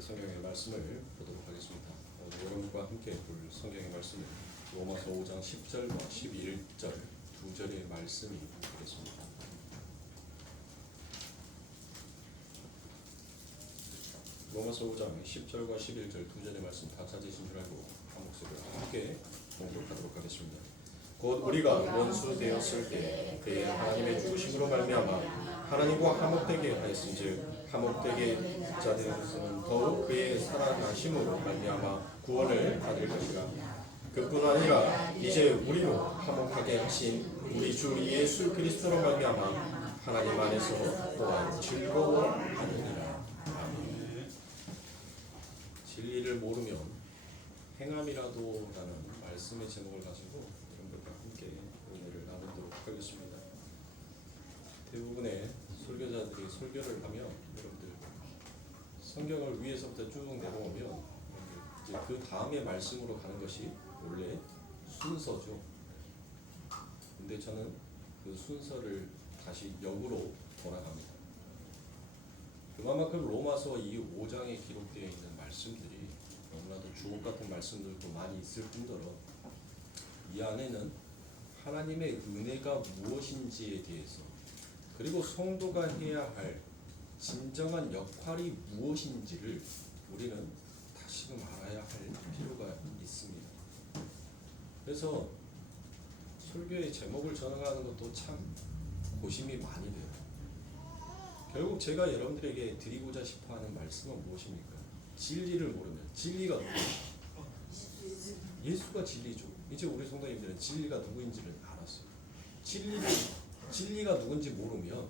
성경의 말씀을 보도록 하겠습니다. 여러분과 함께 볼 성경의 말씀은 로마서 5장 10절과 11절 두 절의 말씀이 되겠습니다. 로마서 5장 10절과 11절 두 절의 말씀 다 찾으신 줄 알고 한 목소리로 함께 봉독하도록 하겠습니다. 곧 우리가 원수 되었을 때 그의 하나님의 죽으심으로 말미암아 하나님과 화목되게 하였은즉 화목되게 자되어서는 더욱 그의 살아나심으로 말미암아 구원을 받을 것이라. 그뿐 아니라 이제 우리로 화목하게 하신 우리 주 예수 그리스도로 말미암아 하나님 안에서 또한 즐거워하느니라. 아멘. 진리를 모르면 행함이라도라는 말씀의 제목을 가지고 여러분들과 함께 은혜를 나누도록 하겠습니다. 대부분의 설교자들이 설교를 하면 여러분들 성경을 위에서부터 쭉 내려오면 이제 그 다음에 말씀으로 가는 것이 원래 순서죠. 근데 저는 그 순서를 다시 역으로 돌아갑니다. 그만큼 로마서 이 5장에 기록되어 있는 말씀들이 너무나도 주옥 같은 말씀들도 많이 있을 뿐더러 이 안에는 하나님의 은혜가 무엇인지에 대해서 그리고 성도가 해야 할 진정한 역할이 무엇인지를 우리는 다시금 알아야 할 필요가 있습니다. 그래서 설교의 제목을 정하는 것도 참 고심이 많이 돼요. 결국 제가 여러분들에게 드리고자 싶어하는 말씀은 무엇입니까? 진리를 모르면 진리가 누구예요? 예수가 진리죠. 이제 우리 성도님들은 진리가 누구인지를 알았어요. 진리가 누군지 모르면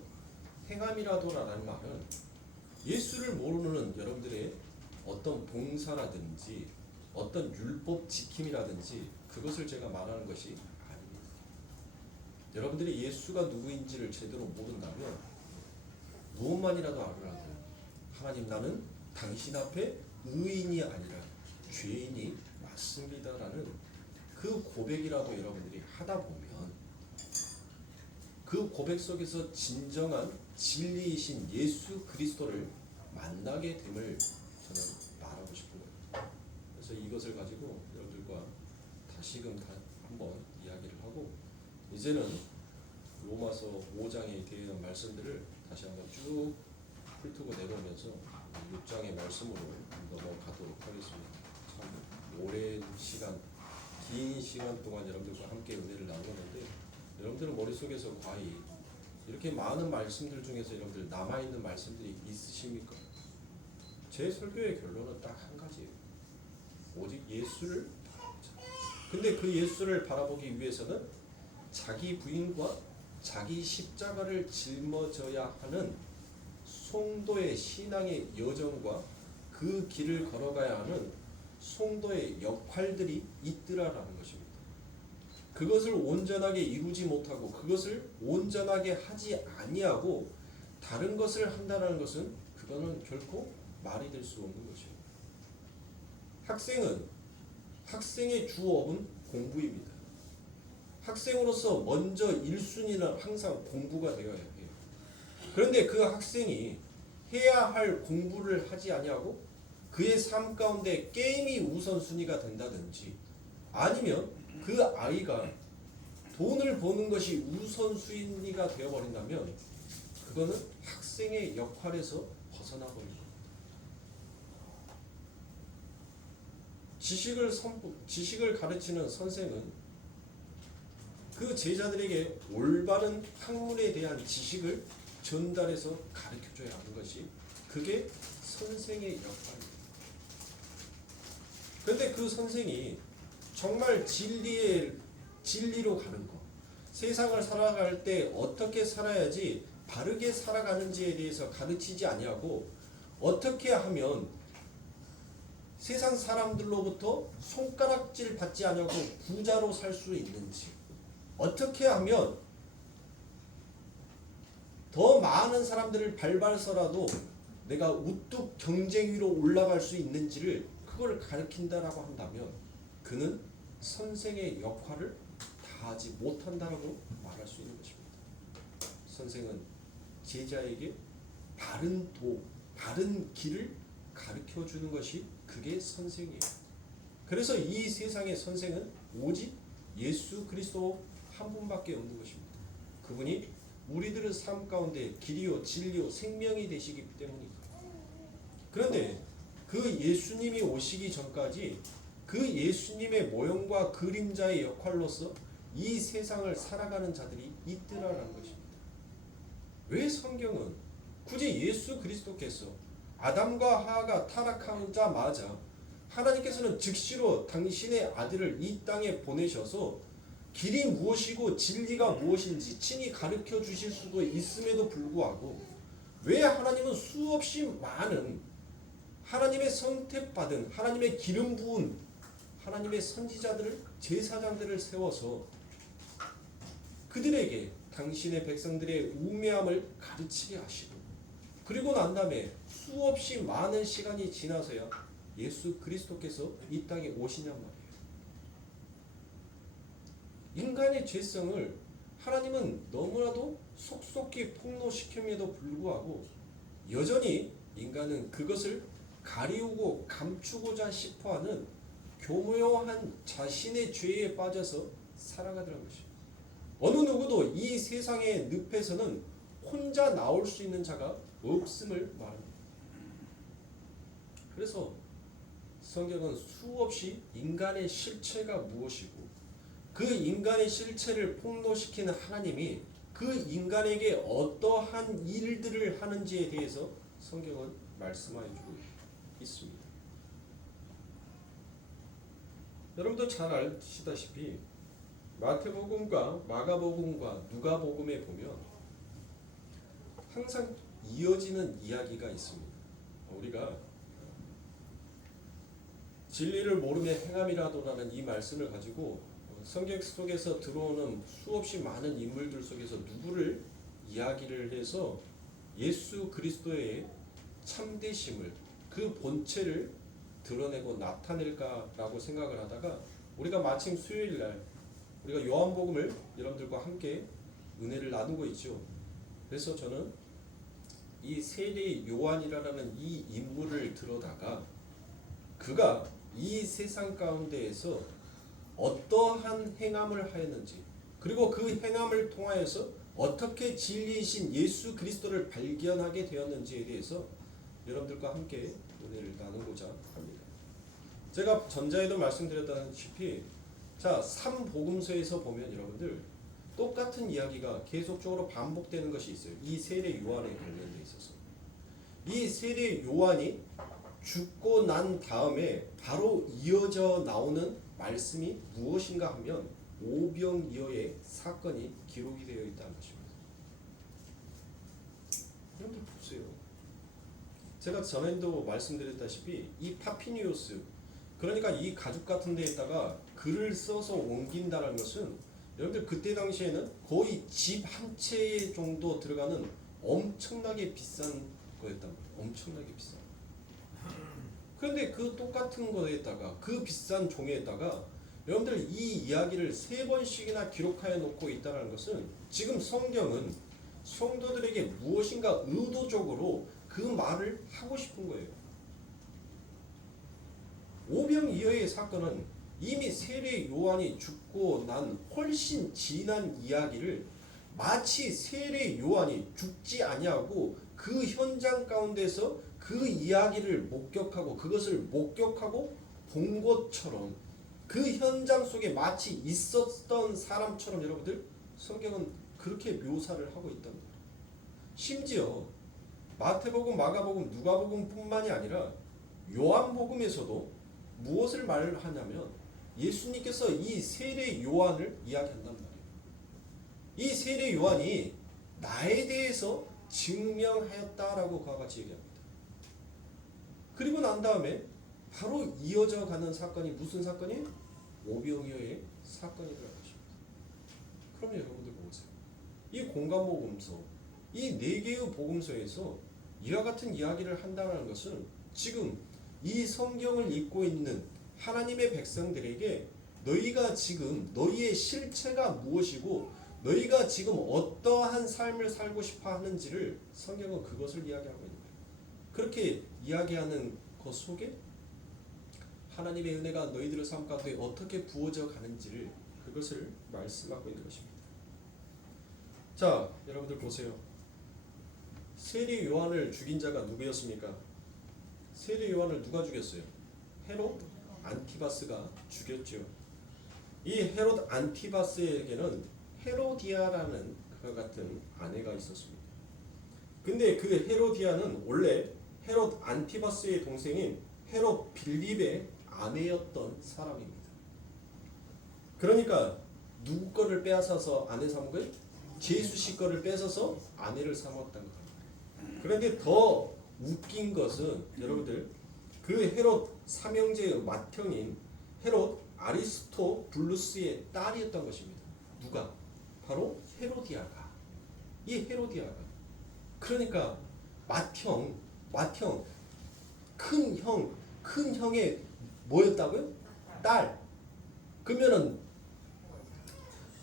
행함이라도라는 말은 예수를 모르는 여러분들의 어떤 봉사라든지 어떤 율법 지킴이라든지 그것을 제가 말하는 것이 아닙니다. 여러분들이 예수가 누구인지를 제대로 모른다면 무엇만이라도 알으라고요. 하나님, 나는 당신 앞에 의인이 아니라 죄인이 맞습니다라는 그 고백이라도 여러분들이 하다 보면 그 고백 속에서 진정한 진리이신 예수 그리스도를 만나게 됨을 저는 말하고 싶은 거예요. 그래서 이것을 가지고 여러분들과 다시금 한번 이야기를 하고 이제는 로마서 5장에 대한 말씀들을 다시 한번 쭉 훑고 내려오면서 6장의 말씀으로 넘어가도록 하겠습니다. 참 오랜 시간, 긴 시간 동안 여러분들과 함께 은혜를 나누었는데 여러분들은 머릿속에서 과연 이렇게 많은 말씀들 중에서 여러분들 남아있는 말씀들이 있으십니까? 제 설교의 결론은 딱 한 가지예요. 오직 예수를 바라보자. 근데 그 예수를 바라보기 위해서는 자기 부인과 자기 십자가를 짊어져야 하는 성도의 신앙의 여정과 그 길을 걸어가야 하는 성도의 역할들이 있더라라는 것입니다. 그것을 온전하게 이루지 못하고 그것을 온전하게 하지 아니하고 다른 것을 한다는 것은 그거는 결코 말이 될 수 없는 것입니다. 학생의 주업은 공부입니다. 학생으로서 먼저 1순위는 항상 공부가 되어야 해요. 그런데 그 학생이 해야 할 공부를 하지 아니하고 그의 삶 가운데 게임이 우선순위가 된다든지 아니면 그 아이가 돈을 버는 것이 우선순위가 되어버린다면 그거는 학생의 역할에서 벗어나버린 겁니다. 지식을 가르치는 선생은 그 제자들에게 올바른 학문에 대한 지식을 전달해서 가르쳐줘야 하는 것이 그게 선생의 역할입니다. 그런데 그 선생이 정말 진리로 가는 것, 세상을 살아갈 때 어떻게 살아야지 바르게 살아가는지에 대해서 가르치지 아니하고 어떻게 하면 세상 사람들로부터 손가락질 받지 않고 부자로 살 수 있는지, 어떻게 하면 더 많은 사람들을 밟아서라도 내가 우뚝 경쟁 위로 올라갈 수 있는지를 그걸 가르친다라고 한다면 그는 선생의 역할을 다하지 못한다라고 말할 수 있는 것입니다. 선생은 제자에게 바른 길을 가르쳐 주는 것이 그게 선생이에요. 그래서 이 세상의 선생은 오직 예수 그리스도 한 분밖에 없는 것입니다. 그분이 우리들의 삶 가운데 길이요 진리요 생명이 되시기 때문이다. 그런데 그 예수님이 오시기 전까지 그 예수님의 모형과 그림자의 역할로서 이 세상을 살아가는 자들이 있더라라는 것입니다. 왜 성경은 굳이 예수 그리스도께서 아담과 하와가 타락하자마자 하나님께서는 즉시로 당신의 아들을 이 땅에 보내셔서 길이 무엇이고 진리가 무엇인지 친히 가르쳐 주실 수도 있음에도 불구하고 왜 하나님은 수없이 많은 하나님의 선택받은 하나님의 기름 부은 하나님의 선지자들을 제사장들을 세워서 그들에게 당신의 백성들의 우매함을 가르치게 하시고 그리고 난 다음에 수없이 많은 시간이 지나서야 예수 그리스도께서 이 땅에 오시냔 말이에요. 인간의 죄성을 하나님은 너무나도 속속히 폭로시킴에도 불구하고 여전히 인간은 그것을 가리우고 감추고자 싶어하는 교묘한 자신의 죄에 빠져서 살아가더라는 것입니다. 어느 누구도 이 세상의 늪에서는 혼자 나올 수 있는 자가 없음을 말합니다. 그래서 성경은 수없이 인간의 실체가 무엇이고 그 인간의 실체를 폭로시키는 하나님이 그 인간에게 어떠한 일들을 하는지에 대해서 성경은 말씀하여 주고 있습니다. 여러분도 잘 아시다시피 마태복음과 마가복음과 누가복음에 보면 항상 이어지는 이야기가 있습니다. 우리가 진리를 모르며 행함이라도라는 이 말씀을 가지고 성경 속에서 들어오는 수없이 많은 인물들 속에서 누구를 이야기를 해서 예수 그리스도의 참되심을 그 본체를 드러내고 나타낼까라고 생각을 하다가 우리가 마침 수요일날 우리가 요한복음을 여러분들과 함께 은혜를 나누고 있죠. 그래서 저는 이 세례 요한이라는 이 인물을 들어다가 그가 이 세상 가운데에서 어떠한 행함을 하였는지 그리고 그 행함을 통하여서 어떻게 진리이신 예수 그리스도를 발견하게 되었는지에 대해서 여러분들과 함께 은혜를 나누고자 합니다. 제가 전자에도 말씀드렸다시피 자 3복음서에서 보면 여러분들 똑같은 이야기가 계속적으로 반복되는 것이 있어요. 이 세례 요한에 관련돼 있어서 이 세례 요한이 죽고 난 다음에 바로 이어져 나오는 말씀이 무엇인가 하면 오병이어의 사건이 기록이 되어 있다는 것입니다. 여러분들 보세요. 제가 전에도 말씀드렸다시피 이 파피니우스 그러니까 이 가죽 같은 데에다가 글을 써서 옮긴다는 것은 여러분들 그때 당시에는 거의 집 한 채 정도 들어가는 엄청나게 비싼 거였단 말이에요. 엄청나게 비싼. 그런데 그 똑같은 거에다가 그 비싼 종에다가 여러분들 이 이야기를 3번씩이나 기록하여 놓고 있다는 것은 지금 성경은 성도들에게 무엇인가 의도적으로 그 말을 하고 싶은 거예요. 오병이어의 사건은 이미 세례 요한이 죽고 난 훨씬 지난 이야기를 마치 세례 요한이 죽지 아니하고 그 현장 가운데서 그 이야기를 목격하고 그것을 목격하고 본 것처럼 그 현장 속에 마치 있었던 사람처럼 여러분들 성경은 그렇게 묘사를 하고 있단 말이에요. 심지어 마태복음, 마가복음, 누가복음 뿐만이 아니라 요한복음에서도 무엇을 말하냐면 예수님께서 이 세례 요한을 이야기한단 말이에요. 이 세례 요한이 나에 대해서 증명하였다라고 그와 같이 얘기합니다. 그리고 난 다음에 바로 이어져 가는 사건이 무슨 사건이? 오병이어의 사건이라는 것입니다. 그럼 여러분들 보세요. 이 공간복음서, 이 4개의 복음서에서 이와 같은 이야기를 한다는 것은 지금 이 성경을 읽고 있는 하나님의 백성들에게 너희가 지금 너희의 실체가 무엇이고 너희가 지금 어떠한 삶을 살고 싶어 하는지를 성경은 그것을 이야기하고 있는 거예요. 그렇게 이야기하는 그 속에 하나님의 은혜가 너희들의 삶 가운데 어떻게 부어져 가는지를 그것을 말씀하고 있는 것입니다. 자, 여러분들 보세요. 세례 요한을 죽인 자가 누구였습니까? 세례 요한을 누가 죽였어요? 헤롯 안티바스가 죽였죠. 이 헤롯 안티바스에게는 헤로디아라는 그와 같은 아내가 있었습니다. 근데 그 헤로디아는 원래 헤롯 안티바스의 동생인 헤롯 빌립의 아내였던 사람입니다. 그러니까 누구 거를 빼앗아서 아내 삼은 거예요? 제수 씨 거를 뺏어서 아내를 삼았다는 거예요. 그런데 더 웃긴 것은 여러분들 그 헤롯 삼형제의 맏형인 헤롯 아리스토블루스의 딸이었던 것입니다. 누가? 바로 헤로디아가. 이 헤로디아가. 그러니까 맏형, 큰 형의 뭐였다고요? 딸. 그러면은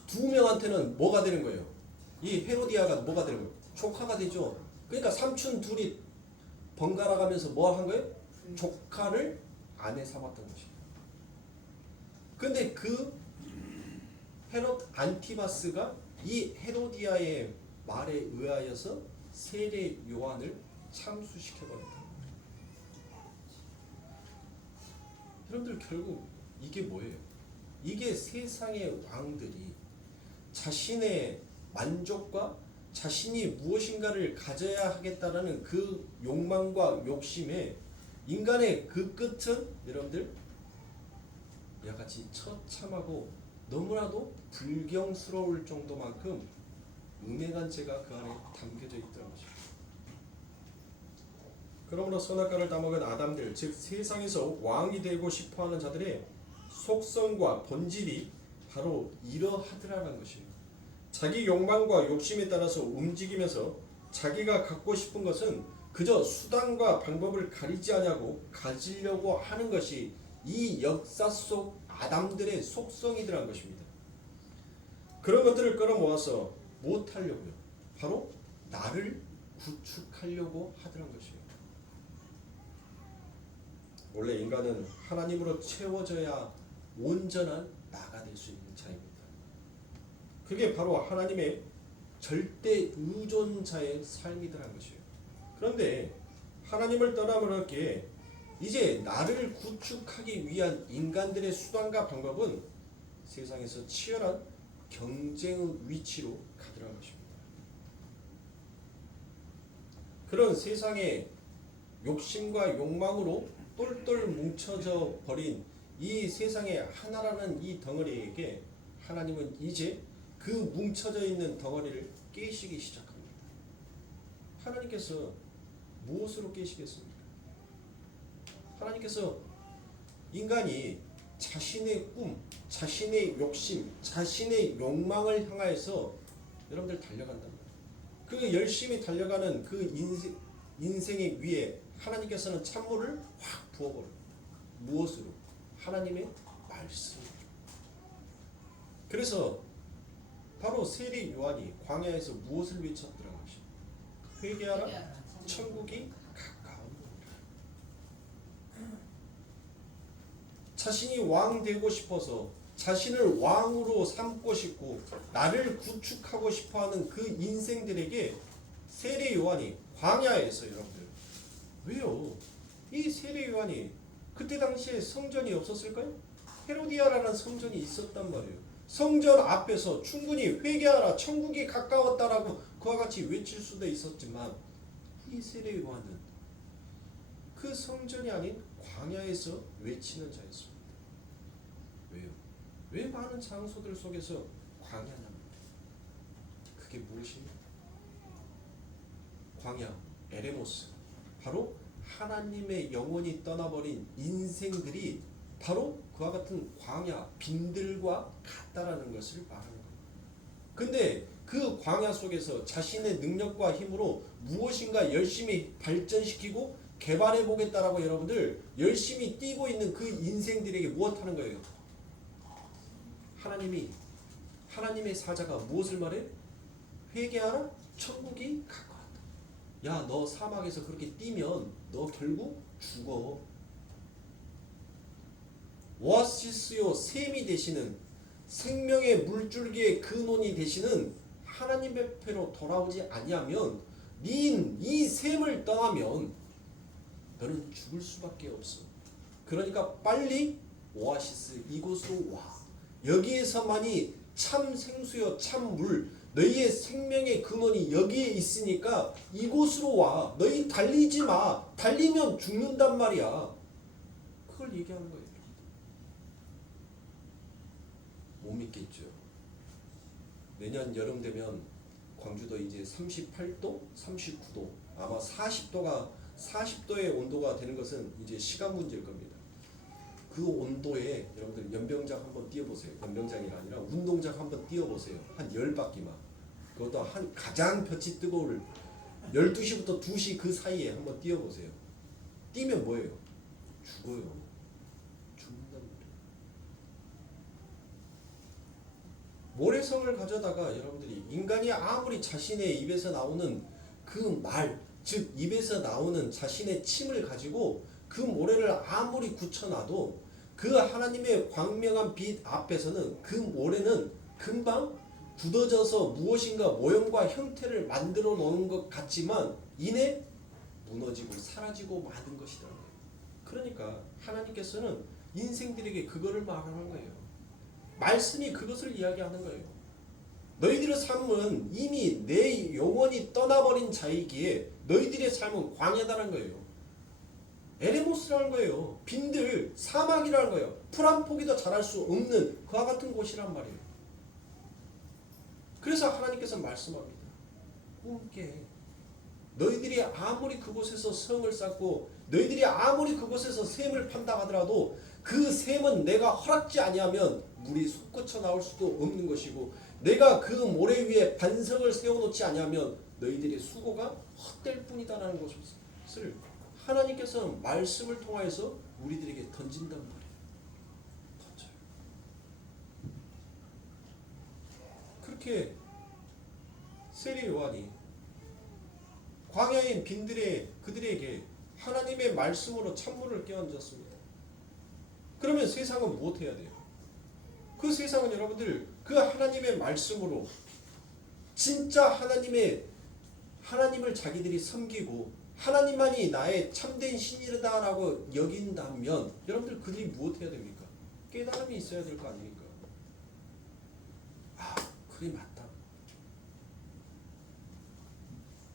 두 명한테는 뭐가 되는 거예요? 이 헤로디아가 뭐가 되는 거예요? 조카가 되죠. 그러니까 삼촌 둘이 번갈아 가면서 뭐 한 거예요? 조카를 아내 삼았던 것이에요. 근데 그 헤롯 안티바스가 이 헤로디아의 말에 의하여서 세례 요한을 참수시켜버렸다. 여러분들 결국 이게 뭐예요? 이게 세상의 왕들이 자신의 만족과 자신이 무엇인가를 가져야 하겠다라는 그 욕망과 욕심에 인간의 그 끝은 여러분들 야같이 처참하고 너무나도 불경스러울 정도만큼 음행한 죄가 그 안에 담겨져 있다는 것입니다. 그러므로 선악과를 따먹은 아담들, 즉 세상에서 왕이 되고 싶어하는 자들의 속성과 본질이 바로 이러하더라는 것입니다. 자기 욕망과 욕심에 따라서 움직이면서 자기가 갖고 싶은 것은 그저 수단과 방법을 가리지 않냐고 가지려고 하는 것이 이 역사 속 아담들의 속성이더란 것입니다. 그런 것들을 끌어모아서 못하려고요. 바로 나를 구축하려고 하더란 것이에요. 원래 인간은 하나님으로 채워져야 온전한 나가 될 수 있는 자입니다. 그게 바로 하나님의 절대 의존자의 삶이더란 것이에요. 그런데 하나님을 떠나버렸기에 이제 나를 구축하기 위한 인간들의 수단과 방법은 세상에서 치열한 경쟁의 위치로 가더란 것입니다. 그런 세상의 욕심과 욕망으로 똘똘 뭉쳐져 버린 이 세상의 하나라는 이 덩어리에게 하나님은 이제 그 뭉쳐져 있는 덩어리를 깨시기 시작합니다. 하나님께서 무엇으로 깨시겠습니까? 하나님께서 인간이 자신의 꿈, 자신의 욕심, 자신의 욕망을 향하여서 여러분들 달려간단 말이에요. 그 열심히 달려가는 그 인생의 위에 하나님께서는 찬물을 확 부어버려요. 무엇으로? 하나님의 말씀. 그래서 바로 세례 요한이 광야에서 무엇을 외쳤더라 것이? 회개하라, 천국이 가까우니라. 자신이 왕 되고 싶어서 자신을 왕으로 삼고 싶고 나를 구축하고 싶어하는 그 인생들에게 세례 요한이 광야에서 여러분들 왜요? 이 세례 요한이 그때 당시에 성전이 없었을까요? 헤로디아라는 성전이 있었단 말이에요. 성전 앞에서 충분히 회개하라 천국이 가까웠다라고 그와 같이 외칠 수도 있었지만 이 세례 요한은 그 성전이 아닌 광야에서 외치는 자였습니다. 왜요? 왜 많은 장소들 속에서 광야냐면 그게 무엇입니까? 광야, 에레모스 바로 하나님의 영혼이 떠나버린 인생들이 바로 그와 같은 광야, 빈들과 같다라는 것을 말하는 거예요. 근데 그 광야 속에서 자신의 능력과 힘으로 무엇인가 열심히 발전시키고 개발해 보겠다라고 여러분들 열심히 뛰고 있는 그 인생들에게 무엇하는 거예요? 하나님의 사자가 무엇을 말해? 회개하라, 천국이 가까웠다. 야, 너 사막에서 그렇게 뛰면 너 결국 죽어. 오아시스요 샘이 되시는 생명의 물줄기의 근원이 되시는 하나님 앞에로 돌아오지 아니하면 이 샘을 떠나면 너는 죽을 수밖에 없어. 그러니까 빨리 오아시스 이곳으로 와. 여기에서만이 참 생수여 참 물, 너희의 생명의 근원이 여기에 있으니까 이곳으로 와. 너희 달리지 마. 달리면 죽는단 말이야. 그걸 얘기하는 거예요. 못 믿겠죠. 내년 여름 되면 광주도 이제 38도, 39도, 아마 40도의 온도가 되는 것은 이제 시간 문제일 겁니다. 그 온도에 여러분들 연병장 한번 뛰어보세요. 연병장이 아니라 운동장 한번 뛰어보세요. 한 10바퀴만. 그것도 한 가장 볕이 뜨거울 12시부터 2시 그 사이에 한번 뛰어보세요. 뛰면 뭐예요? 죽어요. 죽는단 말이에요. 모래성을 가져다가 여러분들이 인간이 아무리 자신의 입에서 나오는 그 말, 즉 입에서 나오는 자신의 침을 가지고 그 모래를 아무리 굳혀놔도 그 하나님의 광명한 빛 앞에서는 그 모래는 금방 굳어져서 무엇인가 모형과 형태를 만들어 놓은 것 같지만 이내 무너지고 사라지고 마는 것이다. 그러니까 하나님께서는 인생들에게 그거를 말하는 거예요. 말씀이 그것을 이야기하는 거예요. 너희들의 삶은 이미 내 영혼이 떠나버린 자이기에 너희들의 삶은 광야다는 거예요. 에레모스라는 거예요. 빈들 사막이라는 거예요. 풀 한 포기도 자랄 수 없는 그와 같은 곳이란 말이에요. 그래서 하나님께서 말씀합니다. 꿈깨. 너희들이 아무리 그곳에서 성을 쌓고 너희들이 아무리 그곳에서 샘을 판다 하더라도 그 샘은 내가 허락지 아니하면 물이 솟구쳐 나올 수도 없는 것이고 내가 그 모래 위에 반석을 세워놓지 아니하면 너희들의 수고가 헛될 뿐이다라는 것을 하나님께서는 말씀을 통하여서 우리들에게 던진단 말이에요. 던져요. 그렇게 세례 요한이 광야인 그들에게 하나님의 말씀으로 찬물을 끼얹었습니다. 그러면 세상은 무엇 해야 돼요? 그 세상은 여러분들 그 하나님의 말씀으로 진짜 하나님을 자기들이 섬기고 하나님만이 나의 참된 신이다라고 여긴다면 여러분들 그들이 무엇 해야 됩니까? 깨달음이 있어야 될 거 아닙니까? 아, 그게 맞다.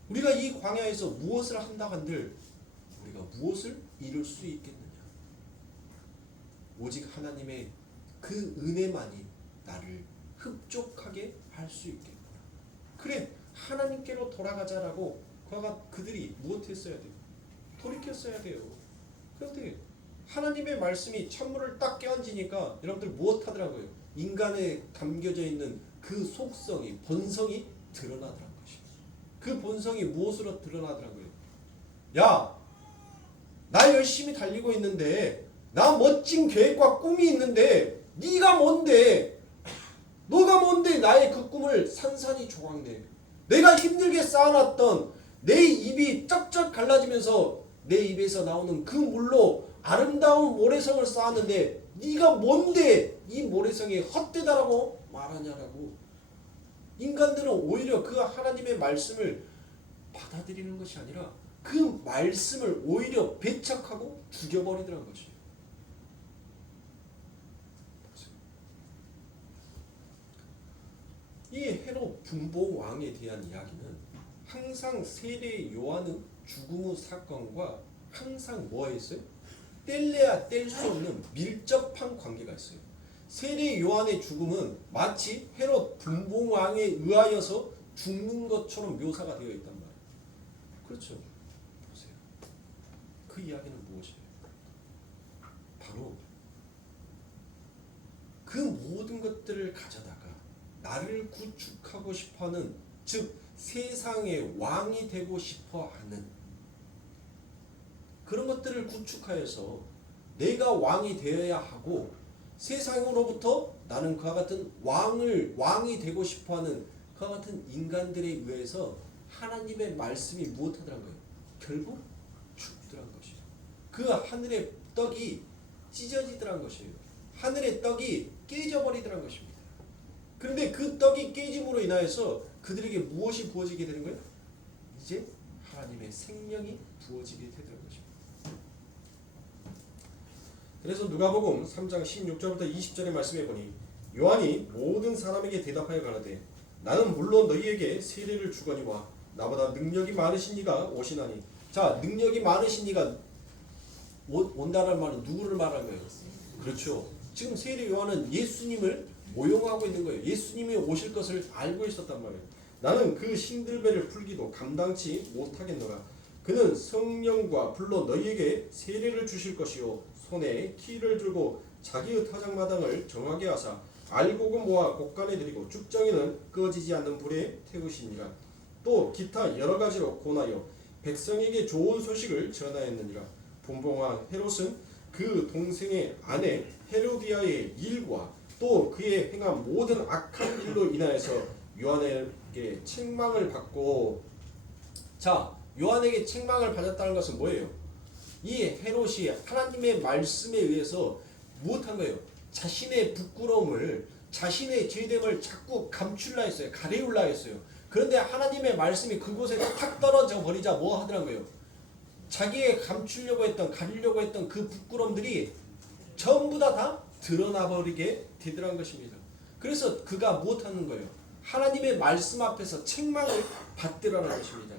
우리가 이 광야에서 무엇을 한다 한들 우리가 무엇을 이룰 수 있겠느냐? 오직 하나님의 그 은혜만이 나를 흡족하게 할 수 있겠구나. 그래, 하나님께로 돌아가자라고 그들이 무엇했어야 돼요? 돌이켰어야 돼요. 그런데 하나님의 말씀이 찬물을 딱 깨얹으니까 여러분들 무엇 하더라고요? 인간에 담겨져 있는 그 속성이 본성이 드러나더라는 것입니다. 그 본성이 무엇으로 드러나더라고요? 야, 나 열심히 달리고 있는데 나 멋진 계획과 꿈이 있는데 네가 뭔데? 너가 뭔데 나의 그 꿈을 산산이 조각내? 내가 힘들게 쌓아놨던 내 입이 쩍쩍 갈라지면서 내 입에서 나오는 그 물로 아름다운 모래성을 쌓았는데 네가 뭔데 이 모래성이 헛되다라고 말하냐라고. 인간들은 오히려 그 하나님의 말씀을 받아들이는 것이 아니라 그 말씀을 오히려 배척하고 죽여버리더라는 것이에요. 이 헤롯 분봉 왕에 대한 이야기는 항상 세례 요한의 죽음 후 사건과 항상 뭐가 있어요? 뗄래야 뗄 수 없는 밀접한 관계가 있어요. 세례 요한의 죽음은 마치 헤롯 분봉 왕에 의하여서 죽는 것처럼 묘사가 되어 있단 말이에요. 그렇죠. 보세요. 그 이야기는 무엇이에요? 바로 그 모든 것들을 가져다가 나를 구축하고 싶어하는, 즉 세상의 왕이 되고 싶어하는 그런 것들을 구축하여서 내가 왕이 되어야 하고 세상으로부터 나는 그와 같은 왕이 되고 싶어하는 그와 같은 인간들에 의해서 하나님의 말씀이 무엇하더란 거예요? 결국 죽더란 그 하늘의 떡이 찢어지더란 것이에요. 하늘의 떡이 깨져버리더란 것입니다. 그런데 그 떡이 깨짐으로 인하여서 그들에게 무엇이 부어지게 되는 거예요? 이제 하나님의 생명이 부어지게 되더란 것입니다. 그래서 누가복음 3장 16절부터 20절의 말씀에 보니 요한이 모든 사람에게 대답하여 가라되 나는 물론 너희에게 세례를 주거니와 나보다 능력이 많으신 이가 오시나니. 자, 능력이 많으신 이가 온다는 말은 누구를 말하는 거예요? 그렇죠. 지금 세례 요한은 예수님을 모용하고 있는 거예요. 예수님이 오실 것을 알고 있었단 말이에요. 나는 그 신들배를 풀기도 감당치 못하겠노라. 그는 성령과 불로 너희에게 세례를 주실 것이요 손에 키를 들고 자기의 타작마당을 정하게 하사 알곡은 모아 곡간에 들이고 죽정이는 꺼지지 않는 불에 태우시니라. 또 기타 여러 가지로 권하여 백성에게 좋은 소식을 전하였느니라. 분봉왕 헤롯은 그 동생의 아내 헤로디아의 일과 또 그의 행한 모든 악한 일로 인하여서 요한에게 책망을 받고, 자, 요한에게 책망을 받았다는 것은 뭐예요? 이 헤롯이 하나님의 말씀에 의해서 무엇한 거예요? 자신의 부끄러움을, 자신의 죄됨을 자꾸 감출라 했어요. 가리울라 했어요. 그런데 하나님의 말씀이 그곳에 탁 떨어져 버리자 뭐 하더란 거예요? 자기의 감추려고 했던, 가리려고 했던 그 부끄러움들이 전부 다 드러나 버리게 되더란 것입니다. 그래서 그가 무엇하는 거예요? 하나님의 말씀 앞에서 책망을 받더라는 것입니다.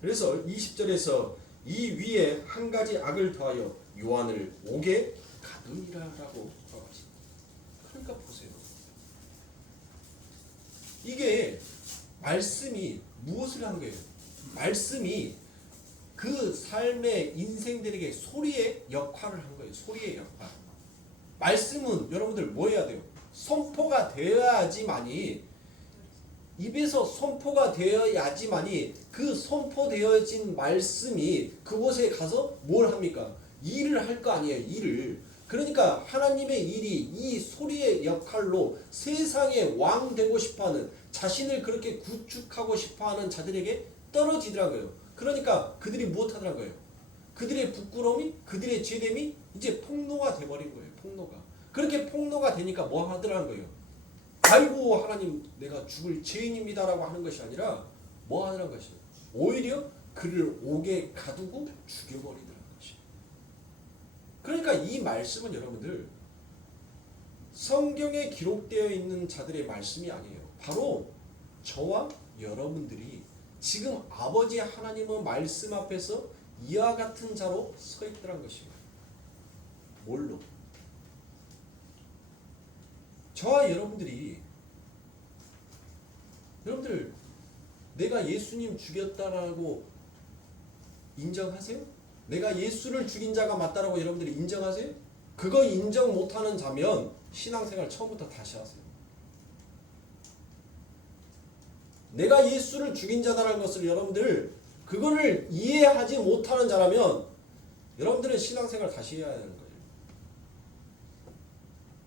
그래서 20절에서 이 위에 한 가지 악을 더하여 요한을 옥에 가두니라라고 하지. 그러니까 보세요. 이게 말씀이 무엇을 한 거예요? 말씀이 그 삶의 인생들에게 소리의 역할을 한 거예요. 소리의 역할. 말씀은 여러분들 뭐 해야 돼요? 선포가 되어야지만이, 입에서 선포가 되어야지만이 그 선포되어진 말씀이 그곳에 가서 뭘 합니까? 일을 할 거 아니에요. 일을. 그러니까 하나님의 일이 이 소리의 역할로 세상의 왕 되고 싶어하는, 자신을 그렇게 구축하고 싶어하는 자들에게 떨어지더라고요. 그러니까 그들이 무엇하더란 거예요? 그들의 부끄러움이, 그들의 죄됨이 이제 폭로가 돼버린 거예요. 폭로가. 그렇게 폭로가 되니까 뭐 하더라는 거예요? 아이고 하나님 내가 죽을 죄인입니다라고 하는 것이 아니라 뭐 하더란 것이에요? 오히려 그를 옥에 가두고 죽여버리더라는 것이에요. 그러니까 이 말씀은 여러분들 성경에 기록되어 있는 자들의 말씀이 아니에요. 바로 저와 여러분들이 지금 아버지 하나님의 말씀 앞에서 이와 같은 자로 서 있더란 것입니다. 뭘로? 저와 여러분들이, 여러분들 내가 예수님 죽였다라고 인정하세요? 내가 예수를 죽인 자가 맞다라고 여러분들이 인정하세요? 그거 인정 못하는 자면 신앙생활 처음부터 다시 하세요. 내가 예수를 죽인 자다라는 것을 여러분들 그거를 이해하지 못하는 자라면 여러분들은 신앙생활 다시 해야 하는 거예요.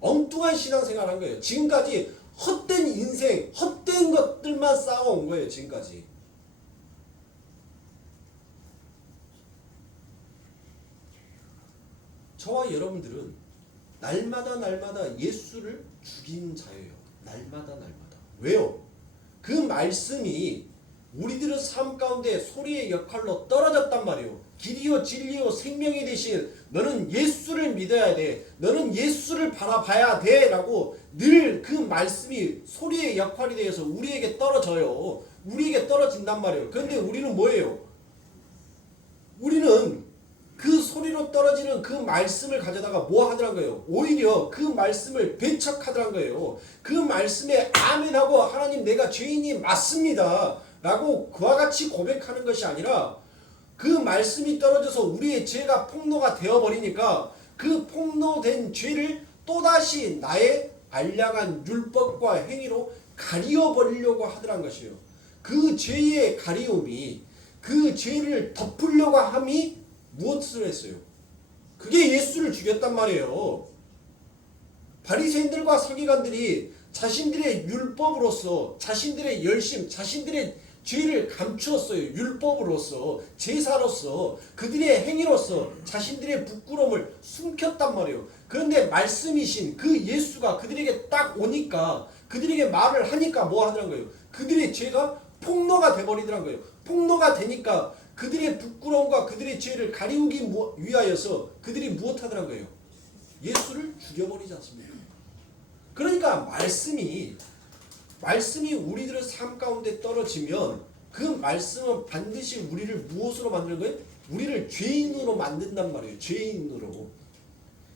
엉뚱한 신앙생활 한 거예요. 지금까지 헛된 인생, 헛된 것들만 쌓아온 거예요. 지금까지. 저와 여러분들은 날마다 예수를 죽인 자예요. 날마다. 왜요? 그 말씀이 우리들의 삶 가운데 소리의 역할로 떨어졌단 말이에요. 길이요 진리요 생명이 되신 너는 예수를 믿어야 돼. 너는 예수를 바라봐야 돼. 라고 늘 그 말씀이 소리의 역할이 되어서 우리에게 떨어져요. 우리에게 떨어진단 말이에요. 그런데 우리는 뭐예요? 우리는 그 소리로 떨어지는 그 말씀을 가져다가 뭐 하더란 거예요? 오히려 그 말씀을 배척하더란 거예요. 그 말씀에 아멘하고 하나님 내가 죄인이 맞습니다. 라고 그와 같이 고백하는 것이 아니라 그 말씀이 떨어져서 우리의 죄가 폭로가 되어버리니까 그 폭로된 죄를 또다시 나의 알량한 율법과 행위로 가리워버리려고 하더란 것이에요. 그 죄의 가리움이, 그 죄를 덮으려고 함이 무엇을 했어요? 그게 예수를 죽였단 말이에요. 바리새인들과 서기관들이 자신들의 율법으로서 자신들의 열심, 자신들의 죄를 감추었어요. 율법으로서, 제사로서, 그들의 행위로서 자신들의 부끄러움을 숨겼단 말이에요. 그런데 말씀이신 그 예수가 그들에게 딱 오니까, 그들에게 말을 하니까 뭐 하더란 거예요? 그들의 죄가 폭로가 돼버리더란 거예요. 폭로가 되니까 그들의 부끄러움과 그들의 죄를 가리우기 위하여서 그들이 무엇하더란 거예요? 예수를 죽여버리지 않습니까? 그러니까 말씀이 우리들의 삶 가운데 떨어지면 그 말씀은 반드시 우리를 무엇으로 만드는 거예요? 우리를 죄인으로 만든단 말이에요. 죄인으로.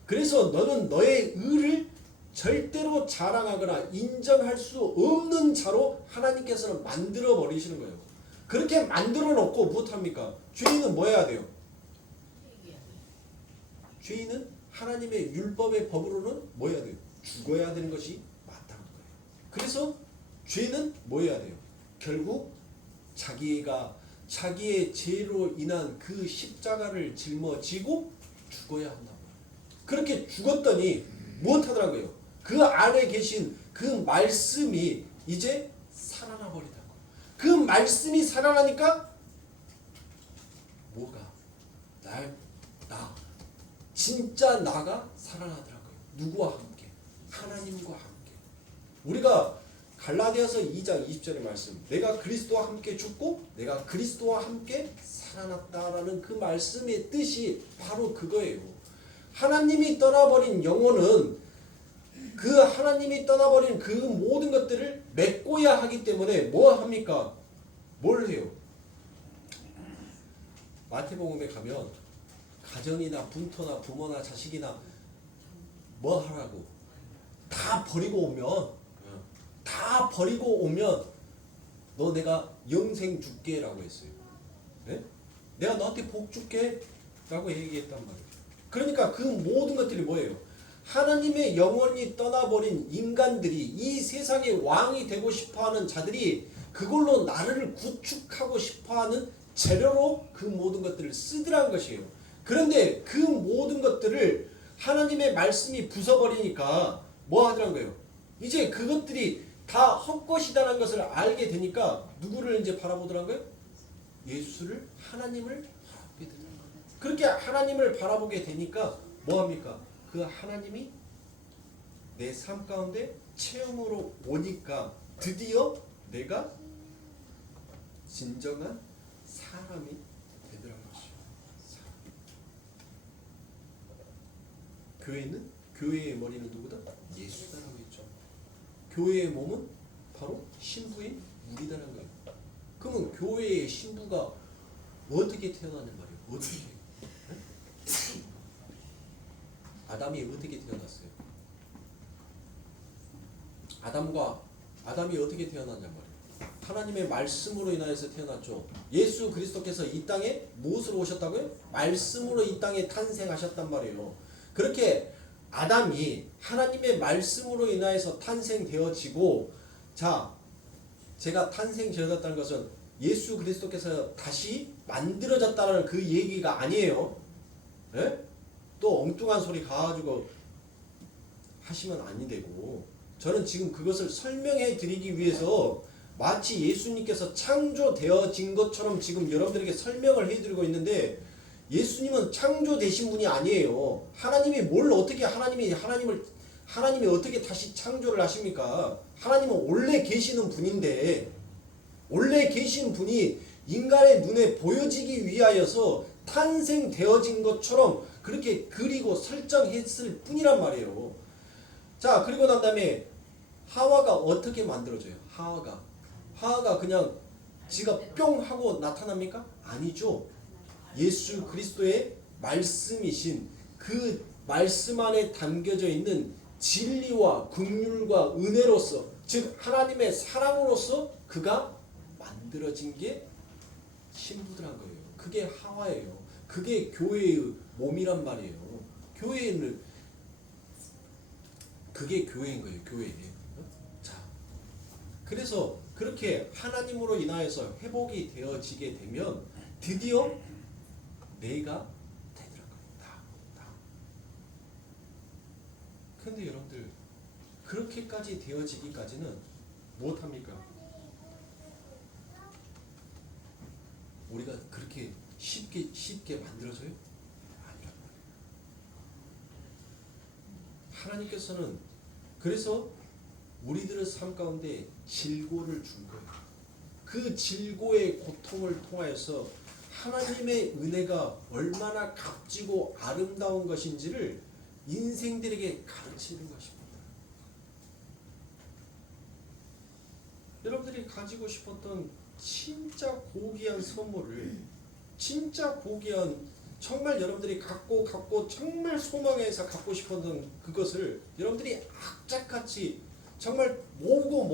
그래서 너는 너의 의를 절대로 자랑하거나 인정할 수 없는 자로 하나님께서는 만들어 버리시는 거예요. 그렇게 만들어 놓고 무엇합니까? 죄인은 뭐 해야 돼요? 죄인은 하나님의 율법의 법으로는 뭐 해야 돼요? 죽어야 되는 것이 맞다는 거예요. 그래서 죄는 뭐 해야 돼요? 결국 자기의 죄로 인한 그 십자가를 짊어지고 죽어야 한다. 그렇게 죽었더니 무엇하더라고요? 그 안에 계신 그 말씀이 이제 살아나 버리다고. 그 말씀이 살아나니까 뭐가? 진짜 나가 살아나더라고요. 누구와 함께? 하나님과 함께. 우리가 갈라디아서 2장 20절의 말씀, 내가 그리스도와 함께 죽고 내가 그리스도와 함께 살아났다라는 그 말씀의 뜻이 바로 그거예요. 하나님이 떠나버린 영혼은 그 하나님이 떠나버린 그 모든 것들을 메꿔야 하기 때문에 뭐 합니까? 뭘 해요? 마태복음에 가면 가정이나 분토나 부모나 자식이나 뭐 하라고? 다 버리고 오면 너 내가 영생 줄게 라고 했어요. 네? 내가 너한테 복 줄게 라고 얘기했단 말이에요. 그러니까 그 모든 것들이 뭐예요? 하나님의 영원히 떠나버린 인간들이, 이 세상의 왕이 되고 싶어하는 자들이 그걸로 나를 구축하고 싶어하는 재료로 그 모든 것들을 쓰더란 것이에요. 그런데 그 모든 것들을 하나님의 말씀이 부숴버리니까 뭐 하더란 거예요? 이제 그것들이 다 헛것이다라는 것을 알게 되니까 누구를 이제 바라보더란 거예요? 예수를, 하나님을 바라보게 되는 거예요. 그렇게 하나님을 바라보게 되니까 뭐 합니까? 그 하나님이 내 삶 가운데 체험으로 오니까 드디어 내가 진정한 사람이 되더라는 것이죠. 교회의 머리는 누구다? 예수다라고 했죠. 교회의 몸은 바로 신부인 우리다라는 거예요. 그러면 교회의 신부가 어떻게 태어나는 말이에요? 어떻게? 아담이 어떻게 태어났어요? 아담이 어떻게 태어났냔 말이에요. 하나님의 말씀으로 인하여서 태어났죠. 예수 그리스도께서 이 땅에 무엇으로 오셨다고요? 말씀으로 이 땅에 탄생하셨단 말이에요. 그렇게 아담이 하나님의 말씀으로 인하여서 탄생되어지고, 자, 제가 탄생되어졌다는 것은 예수 그리스도께서 다시 만들어졌다는 그 얘기가 아니에요. 예? 또 엉뚱한 소리 가가지고 하시면 아니 되고, 저는 지금 그것을 설명해 드리기 위해서 마치 예수님께서 창조되어진 것처럼 지금 여러분들에게 설명을 해드리고 있는데, 예수님은 창조되신 분이 아니에요. 하나님이 하나님이 어떻게 다시 창조를 하십니까? 하나님은 원래 계시는 분인데, 원래 계신 분이 인간의 눈에 보여지기 위하여서 탄생되어진 것처럼 그렇게 그리고 설정했을 뿐이란 말이에요. 자, 그리고 난 다음에 하와가 어떻게 만들어져요? 하와가 그냥 지가 뿅 하고 나타납니까? 아니죠. 예수 그리스도의 말씀이신 그 말씀 안에 담겨져 있는 진리와 긍휼과 은혜로서, 즉 하나님의 사랑으로서 그가 만들어진 게 신부들한 거예요. 그게 하와예요. 그게 교회의 몸이란 말이에요. 그게 교회인 거예요. 교회. 자, 그래서 그렇게 하나님으로 인하여서 회복이 되어지게 되면 드디어 내가 되더라고요. 다. 그런데 여러분들, 그렇게까지 되어지기까지는 못합니까? 우리가 그렇게 쉽게 만들어져요? 아니란 말이에요. 하나님께서는 그래서 우리들의 삶 가운데 질고를 준 거예요. 그 질고의 고통을 통하여서 하나님의 은혜가 얼마나 값지고 아름다운 것인지를 인생들에게 가르치는 것입니다. 여러분들이 가지고 싶었던 진짜 고귀한 선물을, 진짜 고귀한, 정말 여러분들이 갖고 정말 소망해서 갖고 싶었던 그것을 여러분들이 악착같이 정말 모으고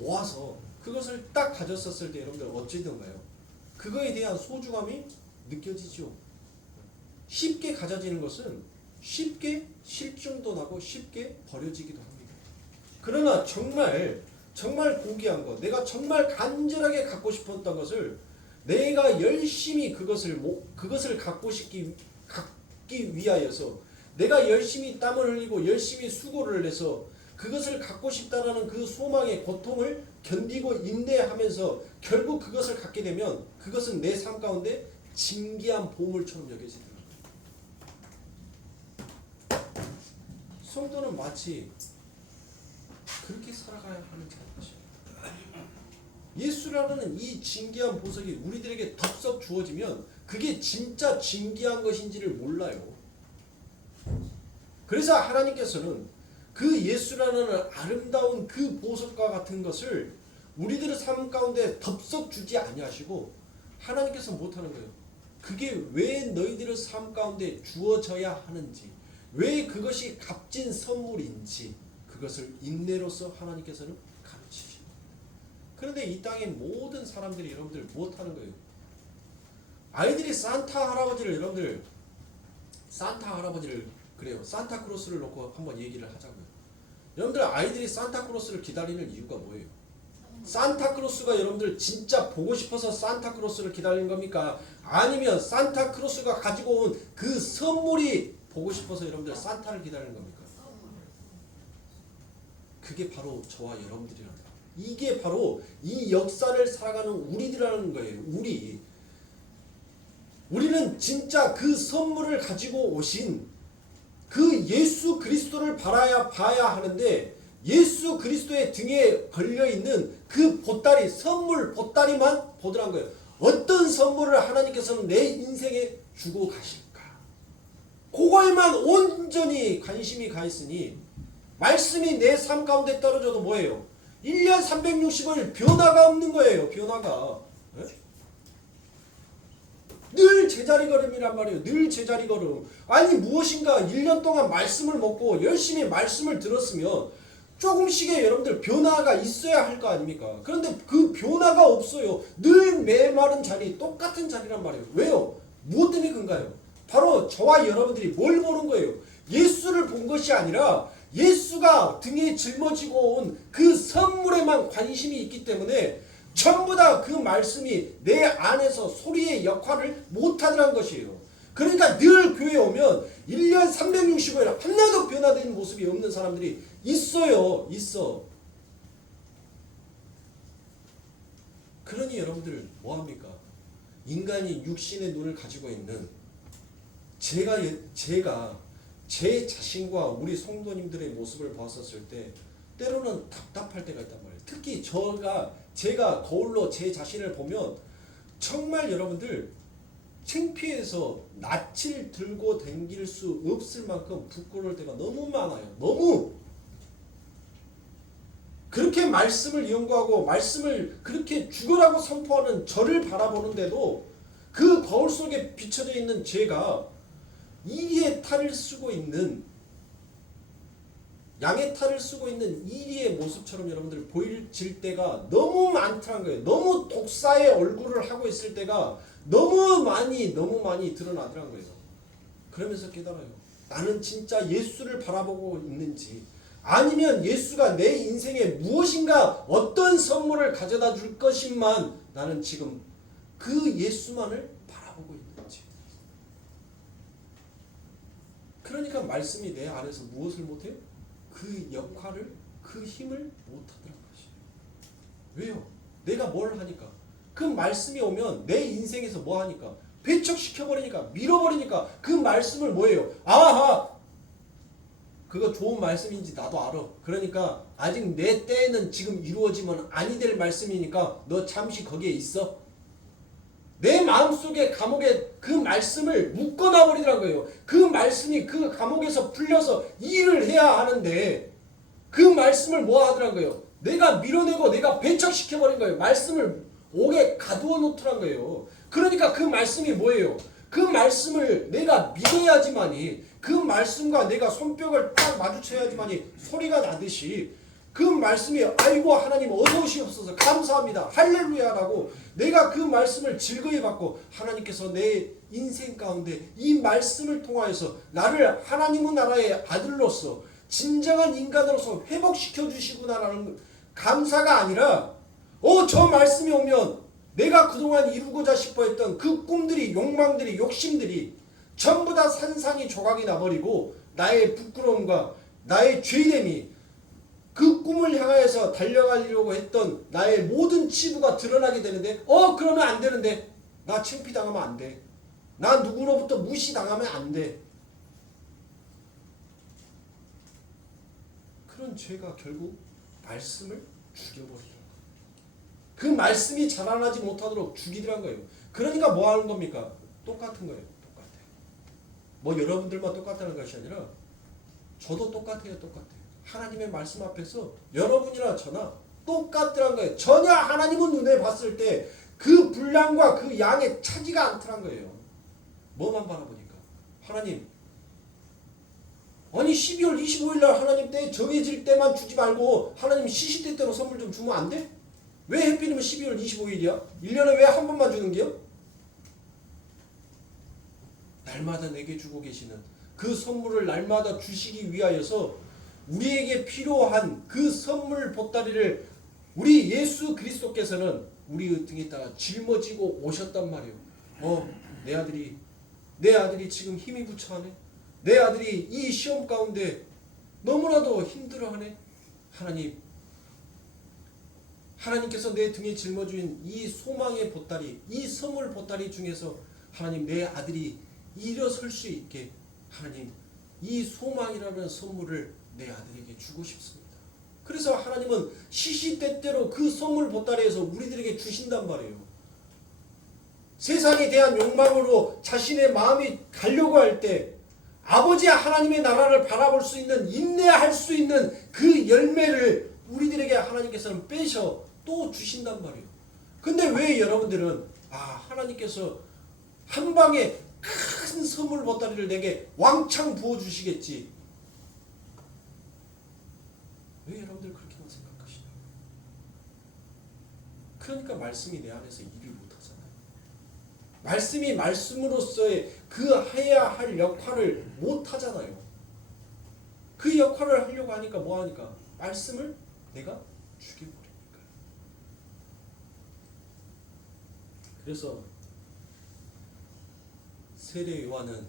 모아서 그것을 딱 가졌었을 때 여러분들 어찌던가요? 그거에 대한 소중함이 느껴지죠. 쉽게 가져지는 것은 쉽게 실증도 나고 쉽게 버려지기도 합니다. 그러나 정말 고귀한 것, 내가 정말 간절하게 갖고 싶었던 것을 내가 열심히 그것을 갖기 위하여서 내가 열심히 땀을 흘리고 열심히 수고를 해서 그것을 갖고 싶다라는 그 소망의 고통을 견디고 인내하면서 결국 그것을 갖게 되면 그것은 내 삶 가운데 진귀한 보물처럼 여겨지는 거예요. 성도는 마치 그렇게 살아가야 하는 자입니다. 예수라는 이 진귀한 보석이 우리들에게 덥석 주어지면 그게 진짜 진귀한 것인지를 몰라요. 그래서 하나님께서는 그 예수라는 아름다운 그 보석과 같은 것을 우리들의 삶 가운데 덥석 주지 아니하시고 하나님께서 못하는 거예요. 그게 왜 너희들의 삶 가운데 주어져야 하는지, 왜 그것이 값진 선물인지 그것을 인내로서 하나님께서는 가르치십니다. 그런데 이 땅의 모든 사람들이 여러분들 못하는 거예요. 아이들이 산타 할아버지를 그래요. 산타크로스를 놓고 한번 얘기를 하자고요. 여러분들 아이들이 산타크로스를 기다리는 이유가 뭐예요? 산타크로스가 여러분들 진짜 보고 싶어서 산타크로스를 기다리는 겁니까? 아니면 산타크로스가 가지고 온 그 선물이 보고 싶어서 여러분들 산타를 기다리는 겁니까? 그게 바로 저와 여러분들이란다. 이게 바로 이 역사를 살아가는 우리들이라는 거예요. 우리는 진짜 그 선물을 가지고 오신 그 예수 그리스도를 봐야 하는데 예수 그리스도의 등에 걸려있는 그 보따리, 선물 보따리만 보더란 거예요. 어떤 선물을 하나님께서는 내 인생에 주고 가실까? 그거에만 온전히 관심이 가 있으니 말씀이 내 삶 가운데 떨어져도 뭐예요? 1년 365일 변화가 없는 거예요. 변화가. 네? 늘 제자리 걸음이란 말이에요. 늘 제자리 걸음. 아니 무엇인가 1년 동안 말씀을 먹고 열심히 말씀을 들었으면 조금씩의 여러분들 변화가 있어야 할 거 아닙니까? 그런데 그 변화가 없어요. 늘 메마른 자리, 똑같은 자리란 말이에요. 왜요? 무엇 때문에 그런가요? 바로 저와 여러분들이 뭘 보는 거예요? 예수를 본 것이 아니라 예수가 등에 짊어지고 온 그 선물에만 관심이 있기 때문에 전부 다 그 말씀이 내 안에서 소리의 역할을 못하더란 것이에요. 그러니까 늘 교회에 오면 1년 365일 하나도 변화되는 모습이 없는 사람들이 있어. 그러니 여러분들 뭐합니까? 인간이 육신의 눈을 가지고 있는 제가 제 자신과 우리 성도님들의 모습을 봤었을 때 때로는 답답할 때가 있단 말이에요. 특히 제가 거울로 제 자신을 보면 정말 여러분들 창피해서 낯을 들고 다닐 수 없을 만큼 부끄러울 때가 너무 많아요. 너무 그렇게 말씀을 연구하고 말씀을 그렇게 죽으라고 선포하는 저를 바라보는데도 그 거울 속에 비춰져 있는 제가 이리의 탈을 쓰고 있는 양의 탈을 쓰고 있는 이리의 모습처럼 여러분들 보일 때가 너무 많다는 거예요. 너무 독사의 얼굴을 하고 있을 때가 너무 많이 드러나더란 거예요. 그러면서 깨달아요. 나는 진짜 예수를 바라보고 있는지 아니면 예수가 내 인생에 무엇인가 어떤 선물을 가져다 줄 것인만 나는 지금 그 예수만을 바라보고 있는지. 그러니까 말씀이 내 안에서 무엇을 못해요? 그 역할을, 그 힘을 못하더란 것이에요. 왜요? 내가 뭘 하니까? 그 말씀이 오면 내 인생에서 뭐 하니까? 배척시켜버리니까, 밀어버리니까 그 말씀을 뭐예요? 아하! 그거 좋은 말씀인지 나도 알아. 그러니까 아직 내 때에는 지금 이루어지면 아니 될 말씀이니까 너 잠시 거기에 있어. 내 마음속에 감옥에 그 말씀을 묶어놔 버리더란 거예요. 그 말씀이 그 감옥에서 풀려서 일을 해야 하는데 그 말씀을 뭐 하더란 거예요? 내가 밀어내고 내가 배척시켜버린 거예요. 말씀을 옥에 가두어 놓더란 거예요. 그러니까 그 말씀이 뭐예요? 그 말씀을 내가 믿어야지만이, 그 말씀과 내가 손뼉을 딱 마주쳐야지만이 소리가 나듯이 그 말씀이 아이고 하나님 어서 오시옵소서 감사합니다 할렐루야라고 내가 그 말씀을 즐거이 받고 하나님께서 내 인생 가운데 이 말씀을 통하여서 나를 하나님의 나라의 아들로서 진정한 인간으로서 회복시켜 주시구나라는 감사가 아니라 저 말씀이 오면 내가 그동안 이루고자 싶어 했던 그 꿈들이, 욕망들이, 욕심들이 전부 다 산산이 조각이 나버리고 나의 부끄러움과 나의 죄됨이 그 꿈을 향하여서 달려가려고 했던 나의 모든 치부가 드러나게 되는데 그러면 안 되는데 나 창피당하면 안 돼. 나 누구로부터 무시당하면 안 돼. 그런 죄가 결국 말씀을 죽여버리죠. 그 말씀이 자라나지 못하도록 죽이더란 거예요. 그러니까 뭐 하는 겁니까? 똑같은 거예요. 똑같아. 뭐 여러분들만 똑같다는 것이 아니라 저도 똑같아요. 똑같아요. 하나님의 말씀 앞에서 여러분이나 저나 똑같더란 거예요. 전혀 하나님은 눈에 봤을 때 그 분량과 그 양에 차지가 않더란 거예요. 뭐만 바라보니까 하나님 아니 12월 25일 날 하나님 때 정해질 때만 주지 말고 하나님 시시때때로 선물 좀 주면 안 돼? 왜 해필이면 12월 25일이야? 1년에 왜 한 번만 주는 게요? 날마다 내게 주고 계시는 그 선물을 날마다 주시기 위하여서 우리에게 필요한 그 선물 보따리를 우리 예수 그리스도께서는 우리 등에다가 짊어지고 오셨단 말이에요. 내 아들이 지금 힘이 부처하네. 내 아들이 이 시험 가운데 너무나도 힘들어하네. 하나님께서 내 등에 짊어진 이 소망의 보따리, 이 선물 보따리 중에서 하나님 내 아들이 일어설 수 있게 하나님 이 소망이라는 선물을 내 아들에게 주고 싶습니다. 그래서 하나님은 시시때때로 그 선물 보따리에서 우리들에게 주신단 말이에요. 세상에 대한 욕망으로 자신의 마음이 가려고 할 때 아버지 하나님의 나라를 바라볼 수 있는, 인내할 수 있는 그 열매를 우리들에게 하나님께서는 빼셔 또 주신단 말이에요. 근데 왜 여러분들은 하나님께서 한 방에 큰 선물 보따리를 내게 왕창 부어주시겠지. 왜 여러분들 그렇게만 생각하시나요? 그러니까 말씀이 내 안에서 일을 못하잖아요. 말씀이 말씀으로서의 그 해야 할 역할을 못하잖아요. 그 역할을 하려고 하니까 뭐하니까? 말씀을 내가 죽여버리니까. 그래서 세례 요한은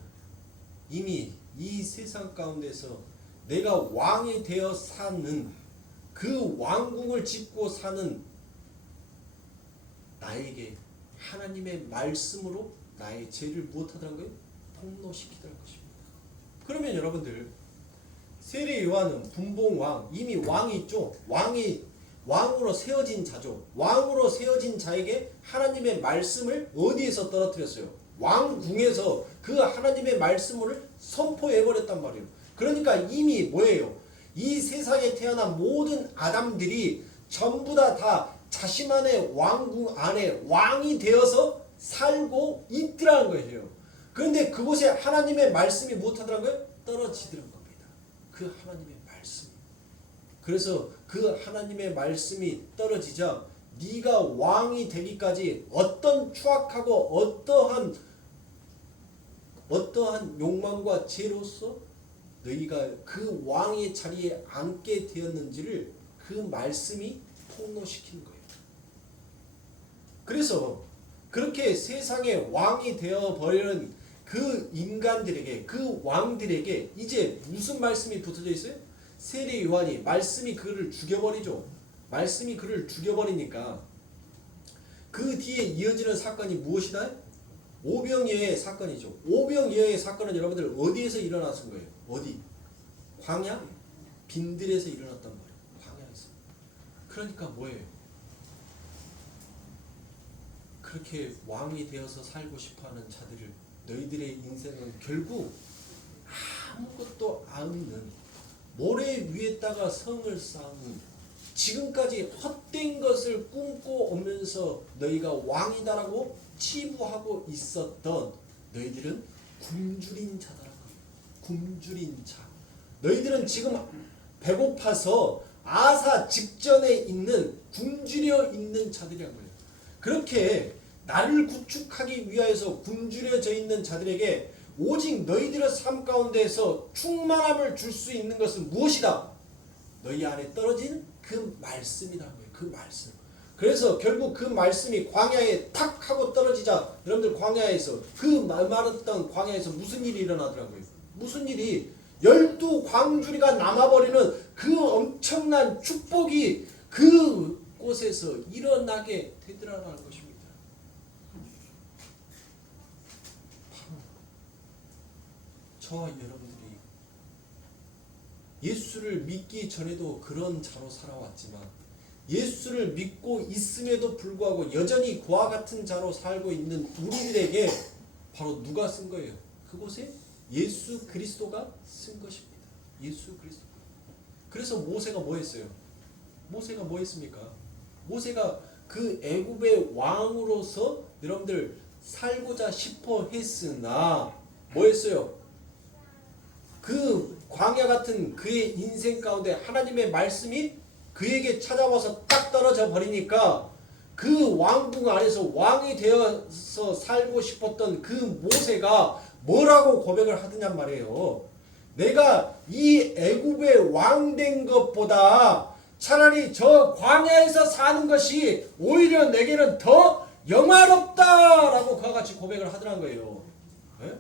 이미 이 세상 가운데서 내가 왕이 되어 사는 그 왕궁을 짓고 사는 나에게 하나님의 말씀으로 나의 죄를 무엇하더란 거예요? 폭로시키더란 것입니다. 그러면 여러분들 세례 요한은 분봉왕, 이미 왕이 있죠. 왕으로 세워진 자죠. 왕으로 세워진 자에게 하나님의 말씀을 어디에서 떨어뜨렸어요? 왕궁에서 그 하나님의 말씀을 선포해버렸단 말이에요. 그러니까 이미 뭐예요? 이 세상에 태어난 모든 아담들이 전부 다 자신만의 왕궁 안에 왕이 되어서 살고 있더라는 거예요. 그런데 그곳에 하나님의 말씀이 무엇하더라는 거예요? 떨어지더란 겁니다. 그 하나님의 말씀. 그래서 그 하나님의 말씀이 떨어지자 네가 왕이 되기까지 어떤 추악하고 어떠한 욕망과 죄로서 너희가 그 왕의 자리에 앉게 되었는지를 그 말씀이 폭로시키는 거예요. 그래서 그렇게 세상의 왕이 되어버리는 그 인간들에게, 그 왕들에게 이제 무슨 말씀이 붙어져 있어요? 세례 요한이 말씀이 그를 죽여버리죠. 말씀이 그를 죽여버리니까 그 뒤에 이어지는 사건이 무엇이다? 오병이어의 사건이죠. 오병이어의 사건은 여러분들 어디에서 일어났은 거예요? 어디? 광야? 빈들에서 일어났단 말이에요. 광야에서. 그러니까 뭐예요? 그렇게 왕이 되어서 살고 싶어하는 자들을 너희들의 인생은 결국 아무것도 없는 모래 위에다가 성을 쌓은 지금까지 헛된 것을 꿈꿔 오면서 너희가 왕이다라고 치부하고 있었던 너희들은 굶주린 자다라고. 굶주린 자. 너희들은 지금 배고파서 아사 직전에 있는 굶주려 있는 자들이란 거예요. 그렇게 나를 구축하기 위하여서 굶주려져 있는 자들에게 오직 너희들의 삶 가운데에서 충만함을 줄 수 있는 것은 무엇이다? 너희 안에 떨어진 그 말씀이라는 거예요. 그 말씀. 그래서 결국 그 말씀이 광야에 탁 하고 떨어지자 여러분들 광야에서 그 말했던 광야에서 무슨 일이 일어나더라고요. 무슨 일이 12광주리가 남아버리는 그 엄청난 축복이 그곳에서 일어나게 되더라는 것입니다. 바로 저와 여러분들이 예수를 믿기 전에도 그런 자로 살아왔지만 예수를 믿고 있음에도 불구하고 여전히 그와 같은 자로 살고 있는 우리들에게 바로 누가 쓴 거예요? 그곳에 예수 그리스도가 쓴 것입니다. 예수 그리스도. 그래서 모세가 뭐 했어요? 모세가 뭐 했습니까? 모세가 그 애굽의 왕으로서 여러분들 살고자 싶어 했으나 뭐 했어요? 그 광야 같은 그의 인생 가운데 하나님의 말씀이 그에게 찾아와서 딱 떨어져 버리니까 그 왕궁 안에서 왕이 되어서 살고 싶었던 그 모세가 뭐라고 고백을 하더냔 말이에요. 내가 이 애굽의 왕 된 것보다 차라리 저 광야에서 사는 것이 오히려 내게는 더 영화롭다라고 그와 같이 고백을 하더란 거예요. 네?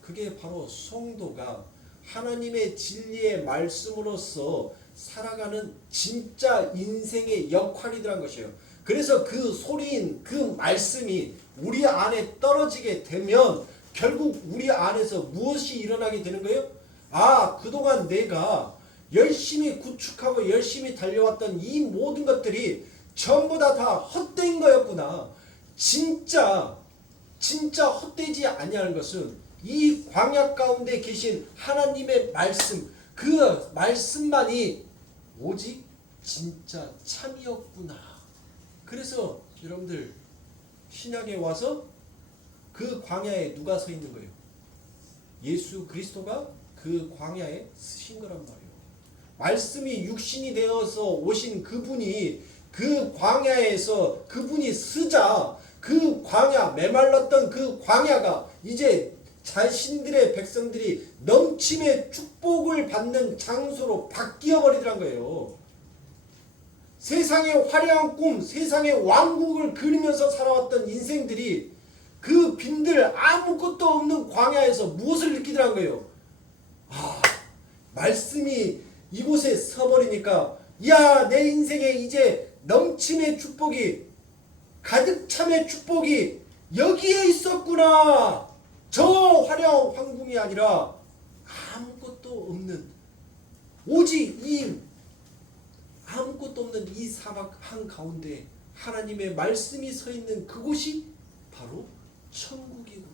그게 바로 성도가 하나님의 진리의 말씀으로서 살아가는 진짜 인생의 역할이더란 것이에요. 그래서 그 소리인 그 말씀이 우리 안에 떨어지게 되면 결국 우리 안에서 무엇이 일어나게 되는 거예요? 아, 그동안 내가 열심히 구축하고 열심히 달려왔던 이 모든 것들이 전부 다 헛된 거였구나. 진짜 헛되지 아니하는 것은 이 광야 가운데 계신 하나님의 말씀, 그 말씀만이 오직 진짜 참이었구나. 그래서 여러분들 신약에 와서 그 광야에 누가 서 있는 거예요? 예수 그리스도가 그 광야에 쓰신 거란 말이에요. 말씀이 육신이 되어서 오신 그분이 그 광야에서 그분이 쓰자 그 광야, 메말랐던 그 광야가 이제 자신들의 백성들이 넘침의 축복을 받는 장소로 바뀌어 버리더란 거예요. 세상의 화려한 꿈, 세상의 왕국을 그리면서 살아왔던 인생들이 그 빈들 아무것도 없는 광야에서 무엇을 느끼더란 거예요? 아, 말씀이 이곳에 서버리니까 야, 내 인생에 이제 넘침의 축복이 가득 참의 축복이 여기에 있었구나. 저 화려한 황궁이 아니라 아무것도 없는 오직 이 아무것도 없는 이 사막 한가운데 하나님의 말씀이 서 있는 그곳이 바로 천국이구나.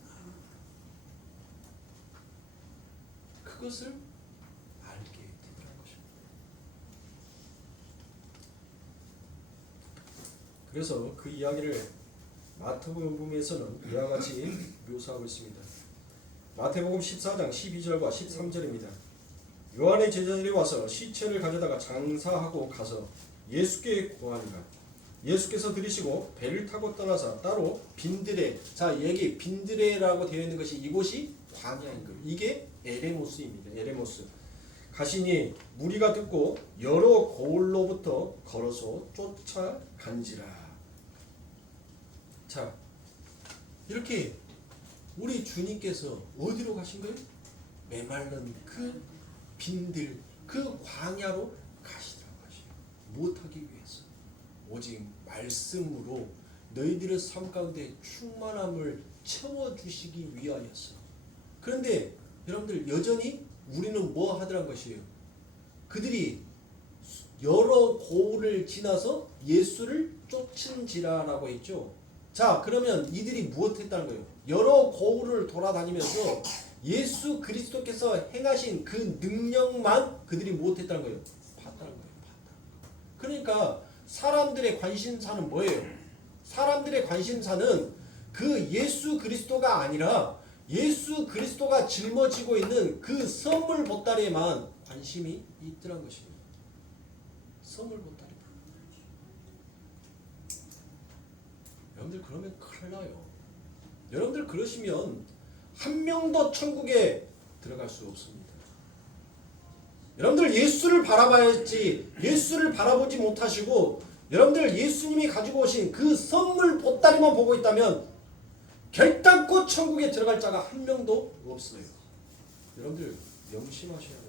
그것을 알게 되더라는 것입니다. 그래서 그 이야기를 마태복음에서는 이와 같이 묘사하고 있습니다. 마태복음 14장 12절과 13절입니다. 요한의 제자들이 와서 시체를 가져다가 장사하고 가서 예수께 고하니라. 예수께서 들으시고 배를 타고 떠나서 따로 빈드레. 자, 여기 빈드레라고 되어 있는 것이 이곳이 광야인 거예요. 이게 에레모스입니다. 에레모스. 가시니 무리가 듣고 여러 고을로부터 걸어서 쫓아간지라. 자, 이렇게 우리 주님께서 어디로 가신 거예요? 메말른 그 빈들, 그 광야로 가시더라고 하시요. 무엇하기 위해서? 오직 말씀으로 너희들의 삶 가운데 충만함을 채워주시기 위하여서. 그런데 여러분들 여전히 우리는 뭐 하더란 것이에요? 그들이 여러 고을을 지나서 예수를 쫓은지라라고 했죠. 자, 그러면 이들이 무엇 했다는 거예요? 여러 고을을 돌아다니면서 예수 그리스도께서 행하신 그 능력만 그들이 무엇 했다는 거예요? 봤다는 거예요. 그러니까 사람들의 관심사는 뭐예요? 사람들의 관심사는 그 예수 그리스도가 아니라 예수 그리스도가 짊어지고 있는 그 선물 보따리에만 관심이 있더란 것입니다. 선물 보따리. 여러분들 그러면 큰일 나요. 여러분들 그러시면 한 명도 천국에 들어갈 수 없습니다. 여러분들 예수를 바라봐야지 예수를 바라보지 못하시고 여러분들 예수님이 가지고 오신 그 선물 보따리만 보고 있다면 결단코 천국에 들어갈 자가 한 명도 없어요. 여러분들 명심하셔야 됩니다.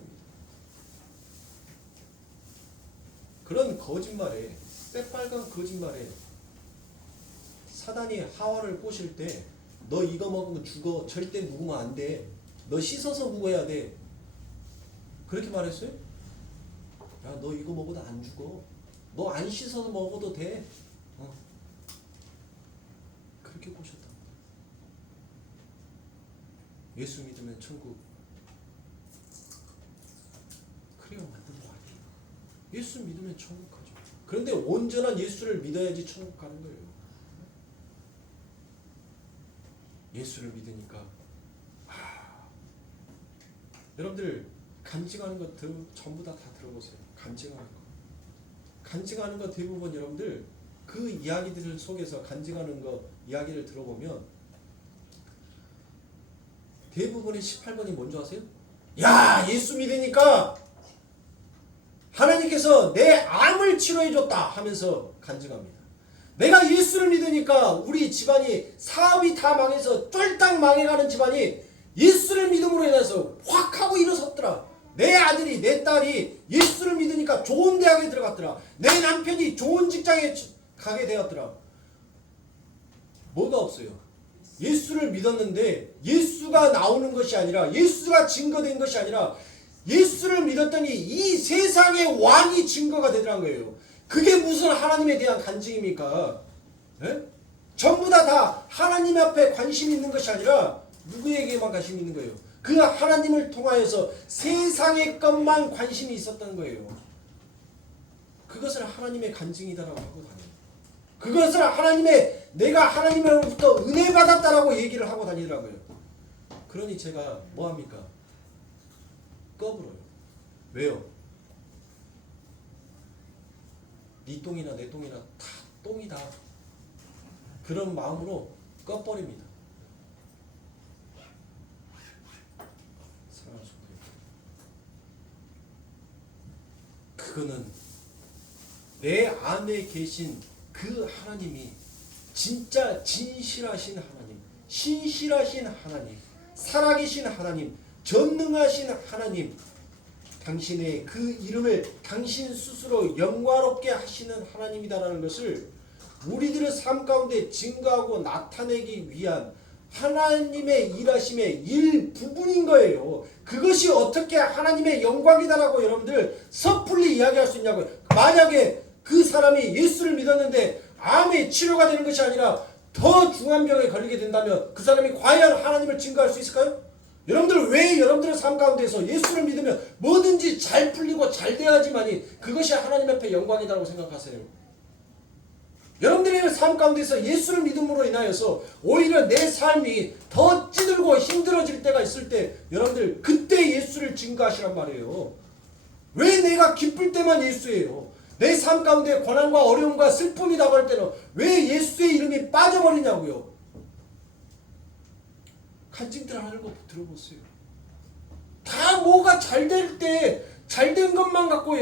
그런 거짓말에, 새빨간 거짓말에 사단이 하와를 꼬실 때 너 이거 먹으면 죽어. 절대 묵으면 안 돼. 너 씻어서 묵어야 돼. 그렇게 말했어요? 야, 너 이거 먹어도 안 죽어. 너 안 씻어서 먹어도 돼. 그렇게 꼬셨다. 예수 믿으면 천국. 그래야 만든 거 아니에요. 예수 믿으면 천국 가죠. 그런데 온전한 예수를 믿어야지 천국 가는 거예요. 예수를 믿으니까 여러분들 간증하는 것 전부 다 들어보세요. 간증하는 거. 간증하는 것 대부분 여러분들 그 이야기들 속에서 간증하는 거 이야기를 들어보면 대부분의 18번이 뭔지 아세요? 야, 예수 믿으니까 하나님께서 내 암을 치료해줬다 하면서 간증합니다. 내가 예수를 믿으니까 우리 집안이 사업이 다 망해서 쫄딱 망해가는 집안이 예수를 믿음으로 인해서 확 하고 일어섰더라. 내 아들이 내 딸이 예수를 믿으니까 좋은 대학에 들어갔더라. 내 남편이 좋은 직장에 가게 되었더라. 뭐가 없어요? 예수를 믿었는데 예수가 나오는 것이 아니라 예수가 증거된 것이 아니라 예수를 믿었더니 이 세상의 왕이 증거가 되더란 거예요. 그게 무슨 하나님에 대한 간증입니까? 에? 전부 다 하나님 앞에 관심이 있는 것이 아니라 누구에게만 관심이 있는 거예요? 그 하나님을 통하여서 세상의 것만 관심이 있었던 거예요. 그것을 하나님의 간증이다라고 하고 다녀요. 그것을 내가 하나님으로부터 은혜 받았다라고 얘기를 하고 다니더라고요. 그러니 제가 뭐합니까? 꺼부러요. 왜요? 네 똥이나 내 똥이나 다 똥이다. 그런 마음으로 꺼버립니다. 사랑하는 성도, 그거는 내 안에 계신 그 하나님이 진짜 진실하신 하나님, 신실하신 하나님, 살아계신 하나님, 전능하신 하나님, 당신의 그 이름을 당신 스스로 영광롭게 하시는 하나님이다라는 것을 우리들의 삶 가운데 증거하고 나타내기 위한 하나님의 일하심의 일부분인 거예요. 그것이 어떻게 하나님의 영광이다라고 여러분들 섣불리 이야기할 수 있냐고요. 만약에 그 사람이 예수를 믿었는데 암의 치료가 되는 것이 아니라 더 중한 병에 걸리게 된다면 그 사람이 과연 하나님을 증거할 수 있을까요? 여러분들 왜 여러분들의 삶 가운데서 예수를 믿으면 뭐든지 잘 풀리고 잘 돼야지만이 그것이 하나님 앞에 영광이다라고 생각하세요? 여러분들의 삶 가운데서 예수를 믿음으로 인하여서 오히려 내 삶이 더 찌들고 힘들어질 때가 있을 때 여러분들 그때 예수를 증거하시란 말이에요. 왜 내가 기쁠 때만 예수예요? 내 삶 가운데 고난과 어려움과 슬픔이 다가올 때는 왜 예수의 이름이 빠져버리냐고요? 간증들 하는 거 들어보세요. 다 뭐가 잘 될 때 잘된 것만 갖고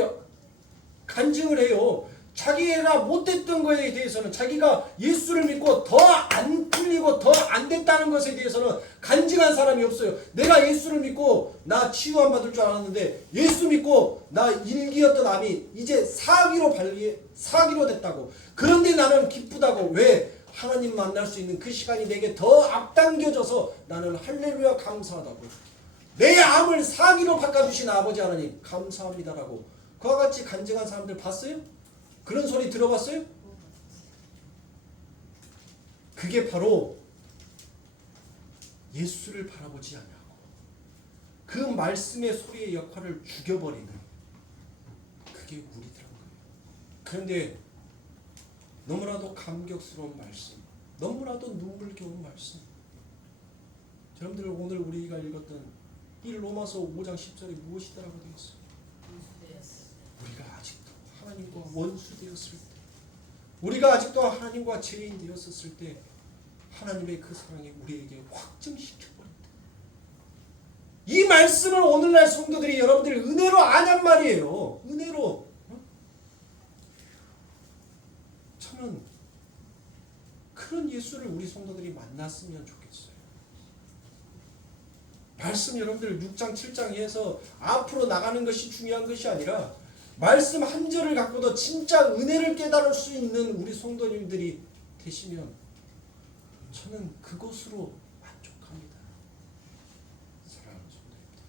간증을 해요. 자기가 못했던 거에 대해서는 자기가 예수를 믿고 더 안 풀린 틀리고 더 안 됐다는 것에 대해서는 간증한 사람이 없어요. 내가 예수를 믿고 나 치유 안 받을 줄 알았는데 예수 믿고 나 일기였던 암이 이제 사기로 됐다고. 그런데 나는 기쁘다고. 왜? 하나님 만날 수 있는 그 시간이 내게 더 앞당겨져서 나는 할렐루야 감사하다고. 내 암을 사기로 바꿔주신 아버지 하나님 감사합니다라고. 그와 같이 간증한 사람들 봤어요? 그런 소리 들어봤어요? 그게 바로 예수를 바라보지 않냐고. 그 말씀의 소리의 역할을 죽여버리는 그게 우리더란 거예요. 그런데 너무나도 감격스러운 말씀, 너무나도 눈물겨운 말씀. 여러분들 오늘 우리가 읽었던 이 로마서 5장 10절에 무엇이더라고 되어 있어요? 우리가 아직도 하나님과 원수 되었을 때, 우리가 아직도 하나님과 죄인 되었었을 때 하나님의 그 사랑이 우리에게 확증시켜버린다. 이 말씀을 오늘날 성도들이 여러분들이 은혜로 아냔 말이에요. 은혜로. 저는 그런 예수를 우리 성도들이 만났으면 좋겠어요. 말씀 여러분들 6장 7장 해서 앞으로 나가는 것이 중요한 것이 아니라 말씀 한 절을 갖고도 진짜 은혜를 깨달을 수 있는 우리 성도님들이 되시면 저는 그것으로 만족합니다. 사랑하는 성도님들,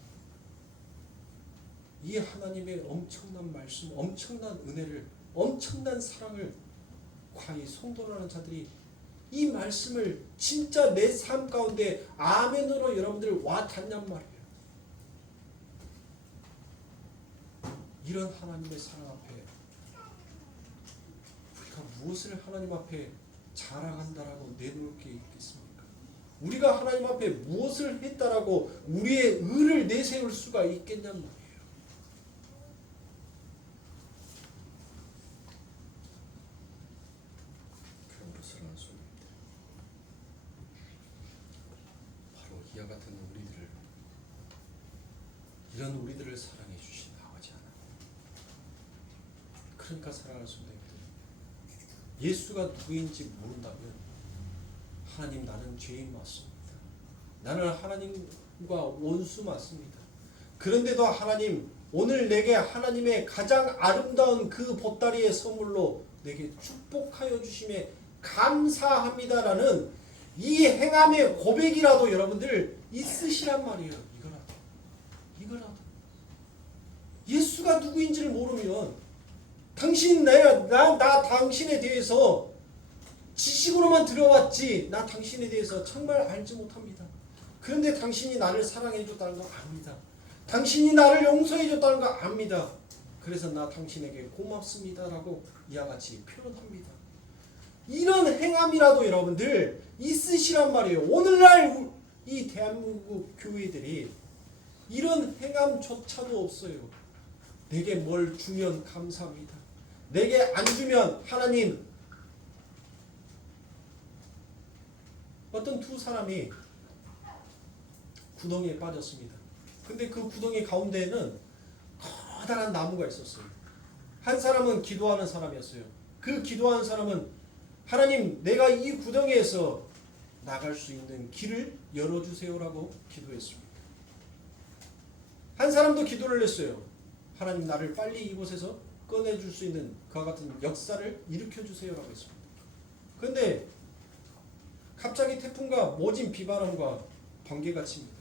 이 하나님의 엄청난 말씀, 엄청난 은혜를, 엄청난 사랑을 과히 성도라는 자들이 이 말씀을 진짜 내 삶 가운데 아멘으로 여러분들 와 닿냔 말이에요. 이런 하나님의 사랑 앞에 우리가 무엇을 하나님 앞에 자랑한다라고 내놓을 게 있겠습니까? 우리가 하나님 앞에 무엇을 했다라고 우리의 의를 내세울 수가 있겠냔 말이에요. 그러므로 사랑하는 성도님들, 바로 이와 같은 우리들을, 이런 우리들을 사랑해 주신 아버지 하나님. 그러니까 사랑하는 성도님들, 예수가 누구인지 모른다면 하나님 나는 죄인 맞습니다. 나는 하나님과 원수 맞습니다. 그런데도 하나님 오늘 내게 하나님의 가장 아름다운 그 보따리의 선물로 내게 축복하여 주심에 감사합니다라는 이 행함의 고백이라도 여러분들 있으시란 말이에요. 이거라도 예수가 누구인지를 모르면 나 당신에 대해서 지식으로만 들어왔지 나 당신에 대해서 정말 알지 못합니다. 그런데 당신이 나를 사랑해 줬다는 거 압니다. 당신이 나를 용서해 줬다는 거 압니다. 그래서 나 당신에게 고맙습니다라고 이와 같이 표현합니다. 이런 행함이라도 여러분들 있으시란 말이에요. 오늘날 이 대한민국 교회들이 이런 행함조차도 없어요. 내게 뭘 주면 감사합니다. 내게 안 주면 하나님. 어떤 두 사람이 구덩이에 빠졌습니다. 근데 그 구덩이 가운데에는 커다란 나무가 있었어요. 한 사람은 기도하는 사람이었어요. 그 기도하는 사람은 하나님 내가 이 구덩이에서 나갈 수 있는 길을 열어주세요라고 기도했습니다. 한 사람도 기도를 했어요. 하나님 나를 빨리 이곳에서 꺼내줄 수 있는 그와 같은 역사를 일으켜주세요라고 했습니다. 그런데 갑자기 태풍과 모진 비바람과 번개가 칩니다.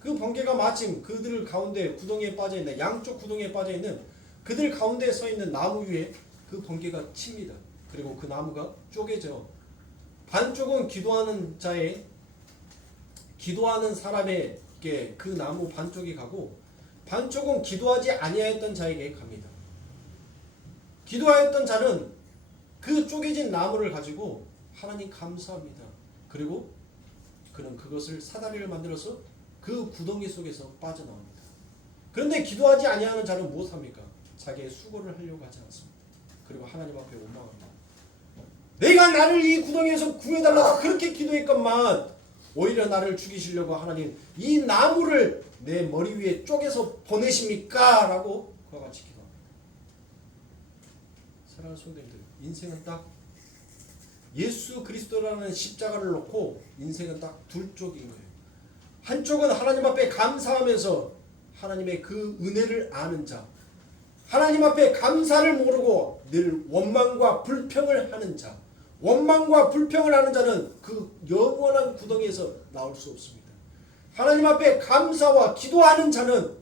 그 번개가 마침 그들 가운데 구덩이에 빠져있는, 양쪽 구덩이에 빠져있는 그들 가운데 서있는 나무 위에 그 번개가 칩니다. 그리고 그 나무가 쪼개져 반쪽은 기도하는 사람에게 그 나무 반쪽이 가고 반쪽은 기도하지 아니하였던 자에게 갑니다. 기도하였던 자는 그 쪼개진 나무를 가지고 하나님 감사합니다. 그리고 그는 그것을 사다리를 만들어서 그 구덩이 속에서 빠져나옵니다. 그런데 기도하지 아니하는 자는 무엇합니까? 자기의 수고를 하려고 하지 않습니다. 그리고 하나님 앞에 원망합니다. 내가 나를 이 구덩이에서 구해달라고 그렇게 기도했건만 오히려 나를 죽이시려고 하나님 이 나무를 내 머리 위에 쪼개서 보내십니까? 라고 그와 같이 기도합니다. 사랑하는 성도님들, 인생은 딱 예수 그리스도라는 십자가를 놓고 인생은 딱 둘 쪽인 거예요. 한쪽은 하나님 앞에 감사하면서 하나님의 그 은혜를 아는 자, 하나님 앞에 감사를 모르고 늘 원망과 불평을 하는 자, 원망과 불평을 하는 자는 그 영원한 구덩이에서 나올 수 없습니다. 하나님 앞에 감사와 기도하는 자는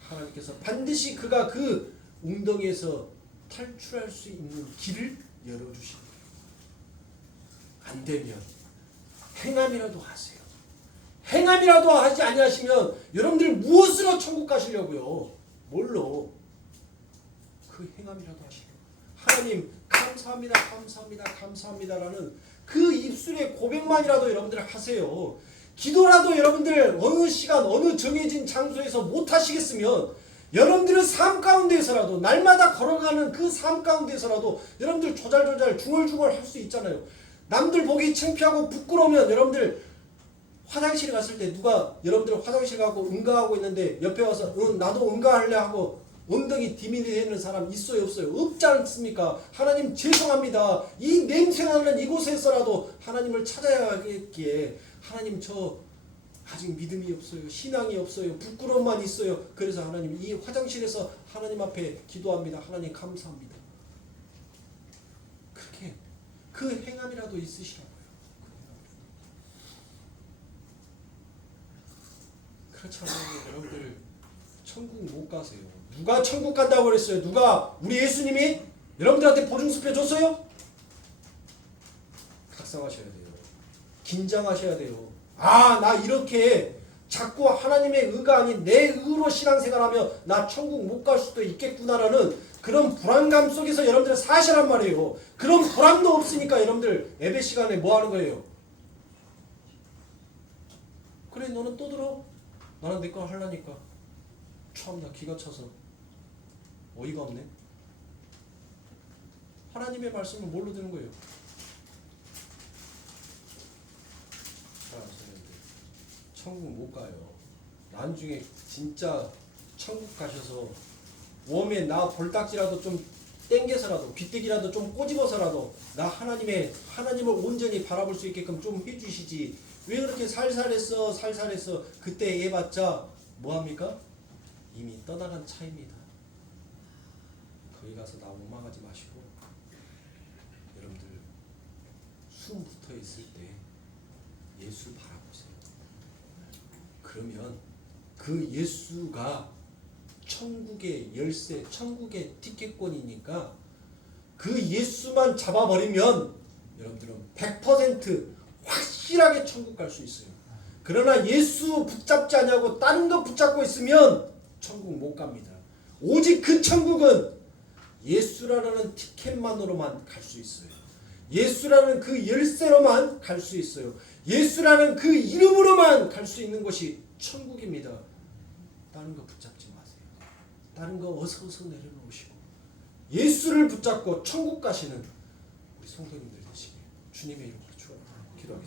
하나님께서 반드시 그가 그 웅덩이에서 탈출할 수 있는 길을 열어주십니다. 안 되면 행함이라도 하세요. 행함이라도 하지 아니하시면 여러분들 무엇으로 천국 가시려고요? 뭘로? 그 행함이라도 하시려고. 하나님 감사합니다, 감사합니다, 감사합니다라는 그 입술의 고백만이라도 여러분들 하세요. 기도라도 여러분들 어느 시간 어느 정해진 장소에서 못 하시겠으면 여러분들의 삶 가운데에서라도 날마다 걸어가는 그 삶 가운데에서라도 여러분들 조잘조잘 중얼중얼 할 수 있잖아요. 남들 보기 창피하고 부끄러우면 여러분들 화장실에 갔을 때 누가 여러분들 화장실 가고 응가하고 있는데 옆에 와서 나도 응가할래 하고 엉덩이 디미대는 사람 있어요 없어요? 없지 않습니까? 하나님 죄송합니다. 이 냄새나는 이곳에서라도 하나님을 찾아야겠기에 하나님 저 아직 믿음이 없어요. 신앙이 없어요. 부끄러움만 있어요. 그래서 하나님 이 화장실에서 하나님 앞에 기도합니다. 하나님 감사합니다. 그렇게 그 행함이라도 있으시라고요. 그렇지 않으면 여러분들 천국 못 가세요. 누가 천국 간다고 그랬어요? 누가? 우리 예수님이 여러분들한테 보증수표 줬어요? 각성하셔야 돼요. 긴장하셔야 돼요. 아, 나 이렇게 자꾸 하나님의 의가 아닌 내 의로 신앙생활하며 나 천국 못 갈 수도 있겠구나라는 그런 불안감 속에서 여러분들 사시란 말이에요. 그런 불안도 없으니까 여러분들 예배 시간에 뭐 하는 거예요? 그래 너는 또 들어? 나는 내 거 하려니까. 참나 기가 차서 어이가 없네. 하나님의 말씀을 뭘로 듣는 거예요? 천국 못 가요. 나중에 진짜 천국 가셔서 웜에 나 볼딱지라도 좀 땡겨서라도 귀때기라도 좀 꼬집어서라도 나 하나님을 온전히 바라볼 수 있게끔 좀 해주시지. 왜 그렇게 살살했어 그때 해봤자 뭐합니까? 이미 떠나간 차입니다. 거기 가서 나 원망하지 마시고 여러분들 숨 붙어 있을 때 예수를 바라보세요. 그러면 그 예수가 천국의 열쇠, 천국의 티켓권이니까 그 예수만 잡아버리면 여러분들은 100% 확실하게 천국 갈 수 있어요. 그러나 예수 붙잡지 않냐고 다른 거 붙잡고 있으면 천국 못 갑니다. 오직 그 천국은 예수라는 티켓만으로만 갈 수 있어요. 예수라는 그 열쇠로만 갈 수 있어요. 예수라는 그 이름으로만 갈 수 있는 것이 천국입니다. 다른 거 붙잡지 마세요. 다른 거 어서 내려놓으시고 예수를 붙잡고 천국 가시는 우리 성도님들 되시길 주님의 이름으로 축원합니다. 기도하겠습니다.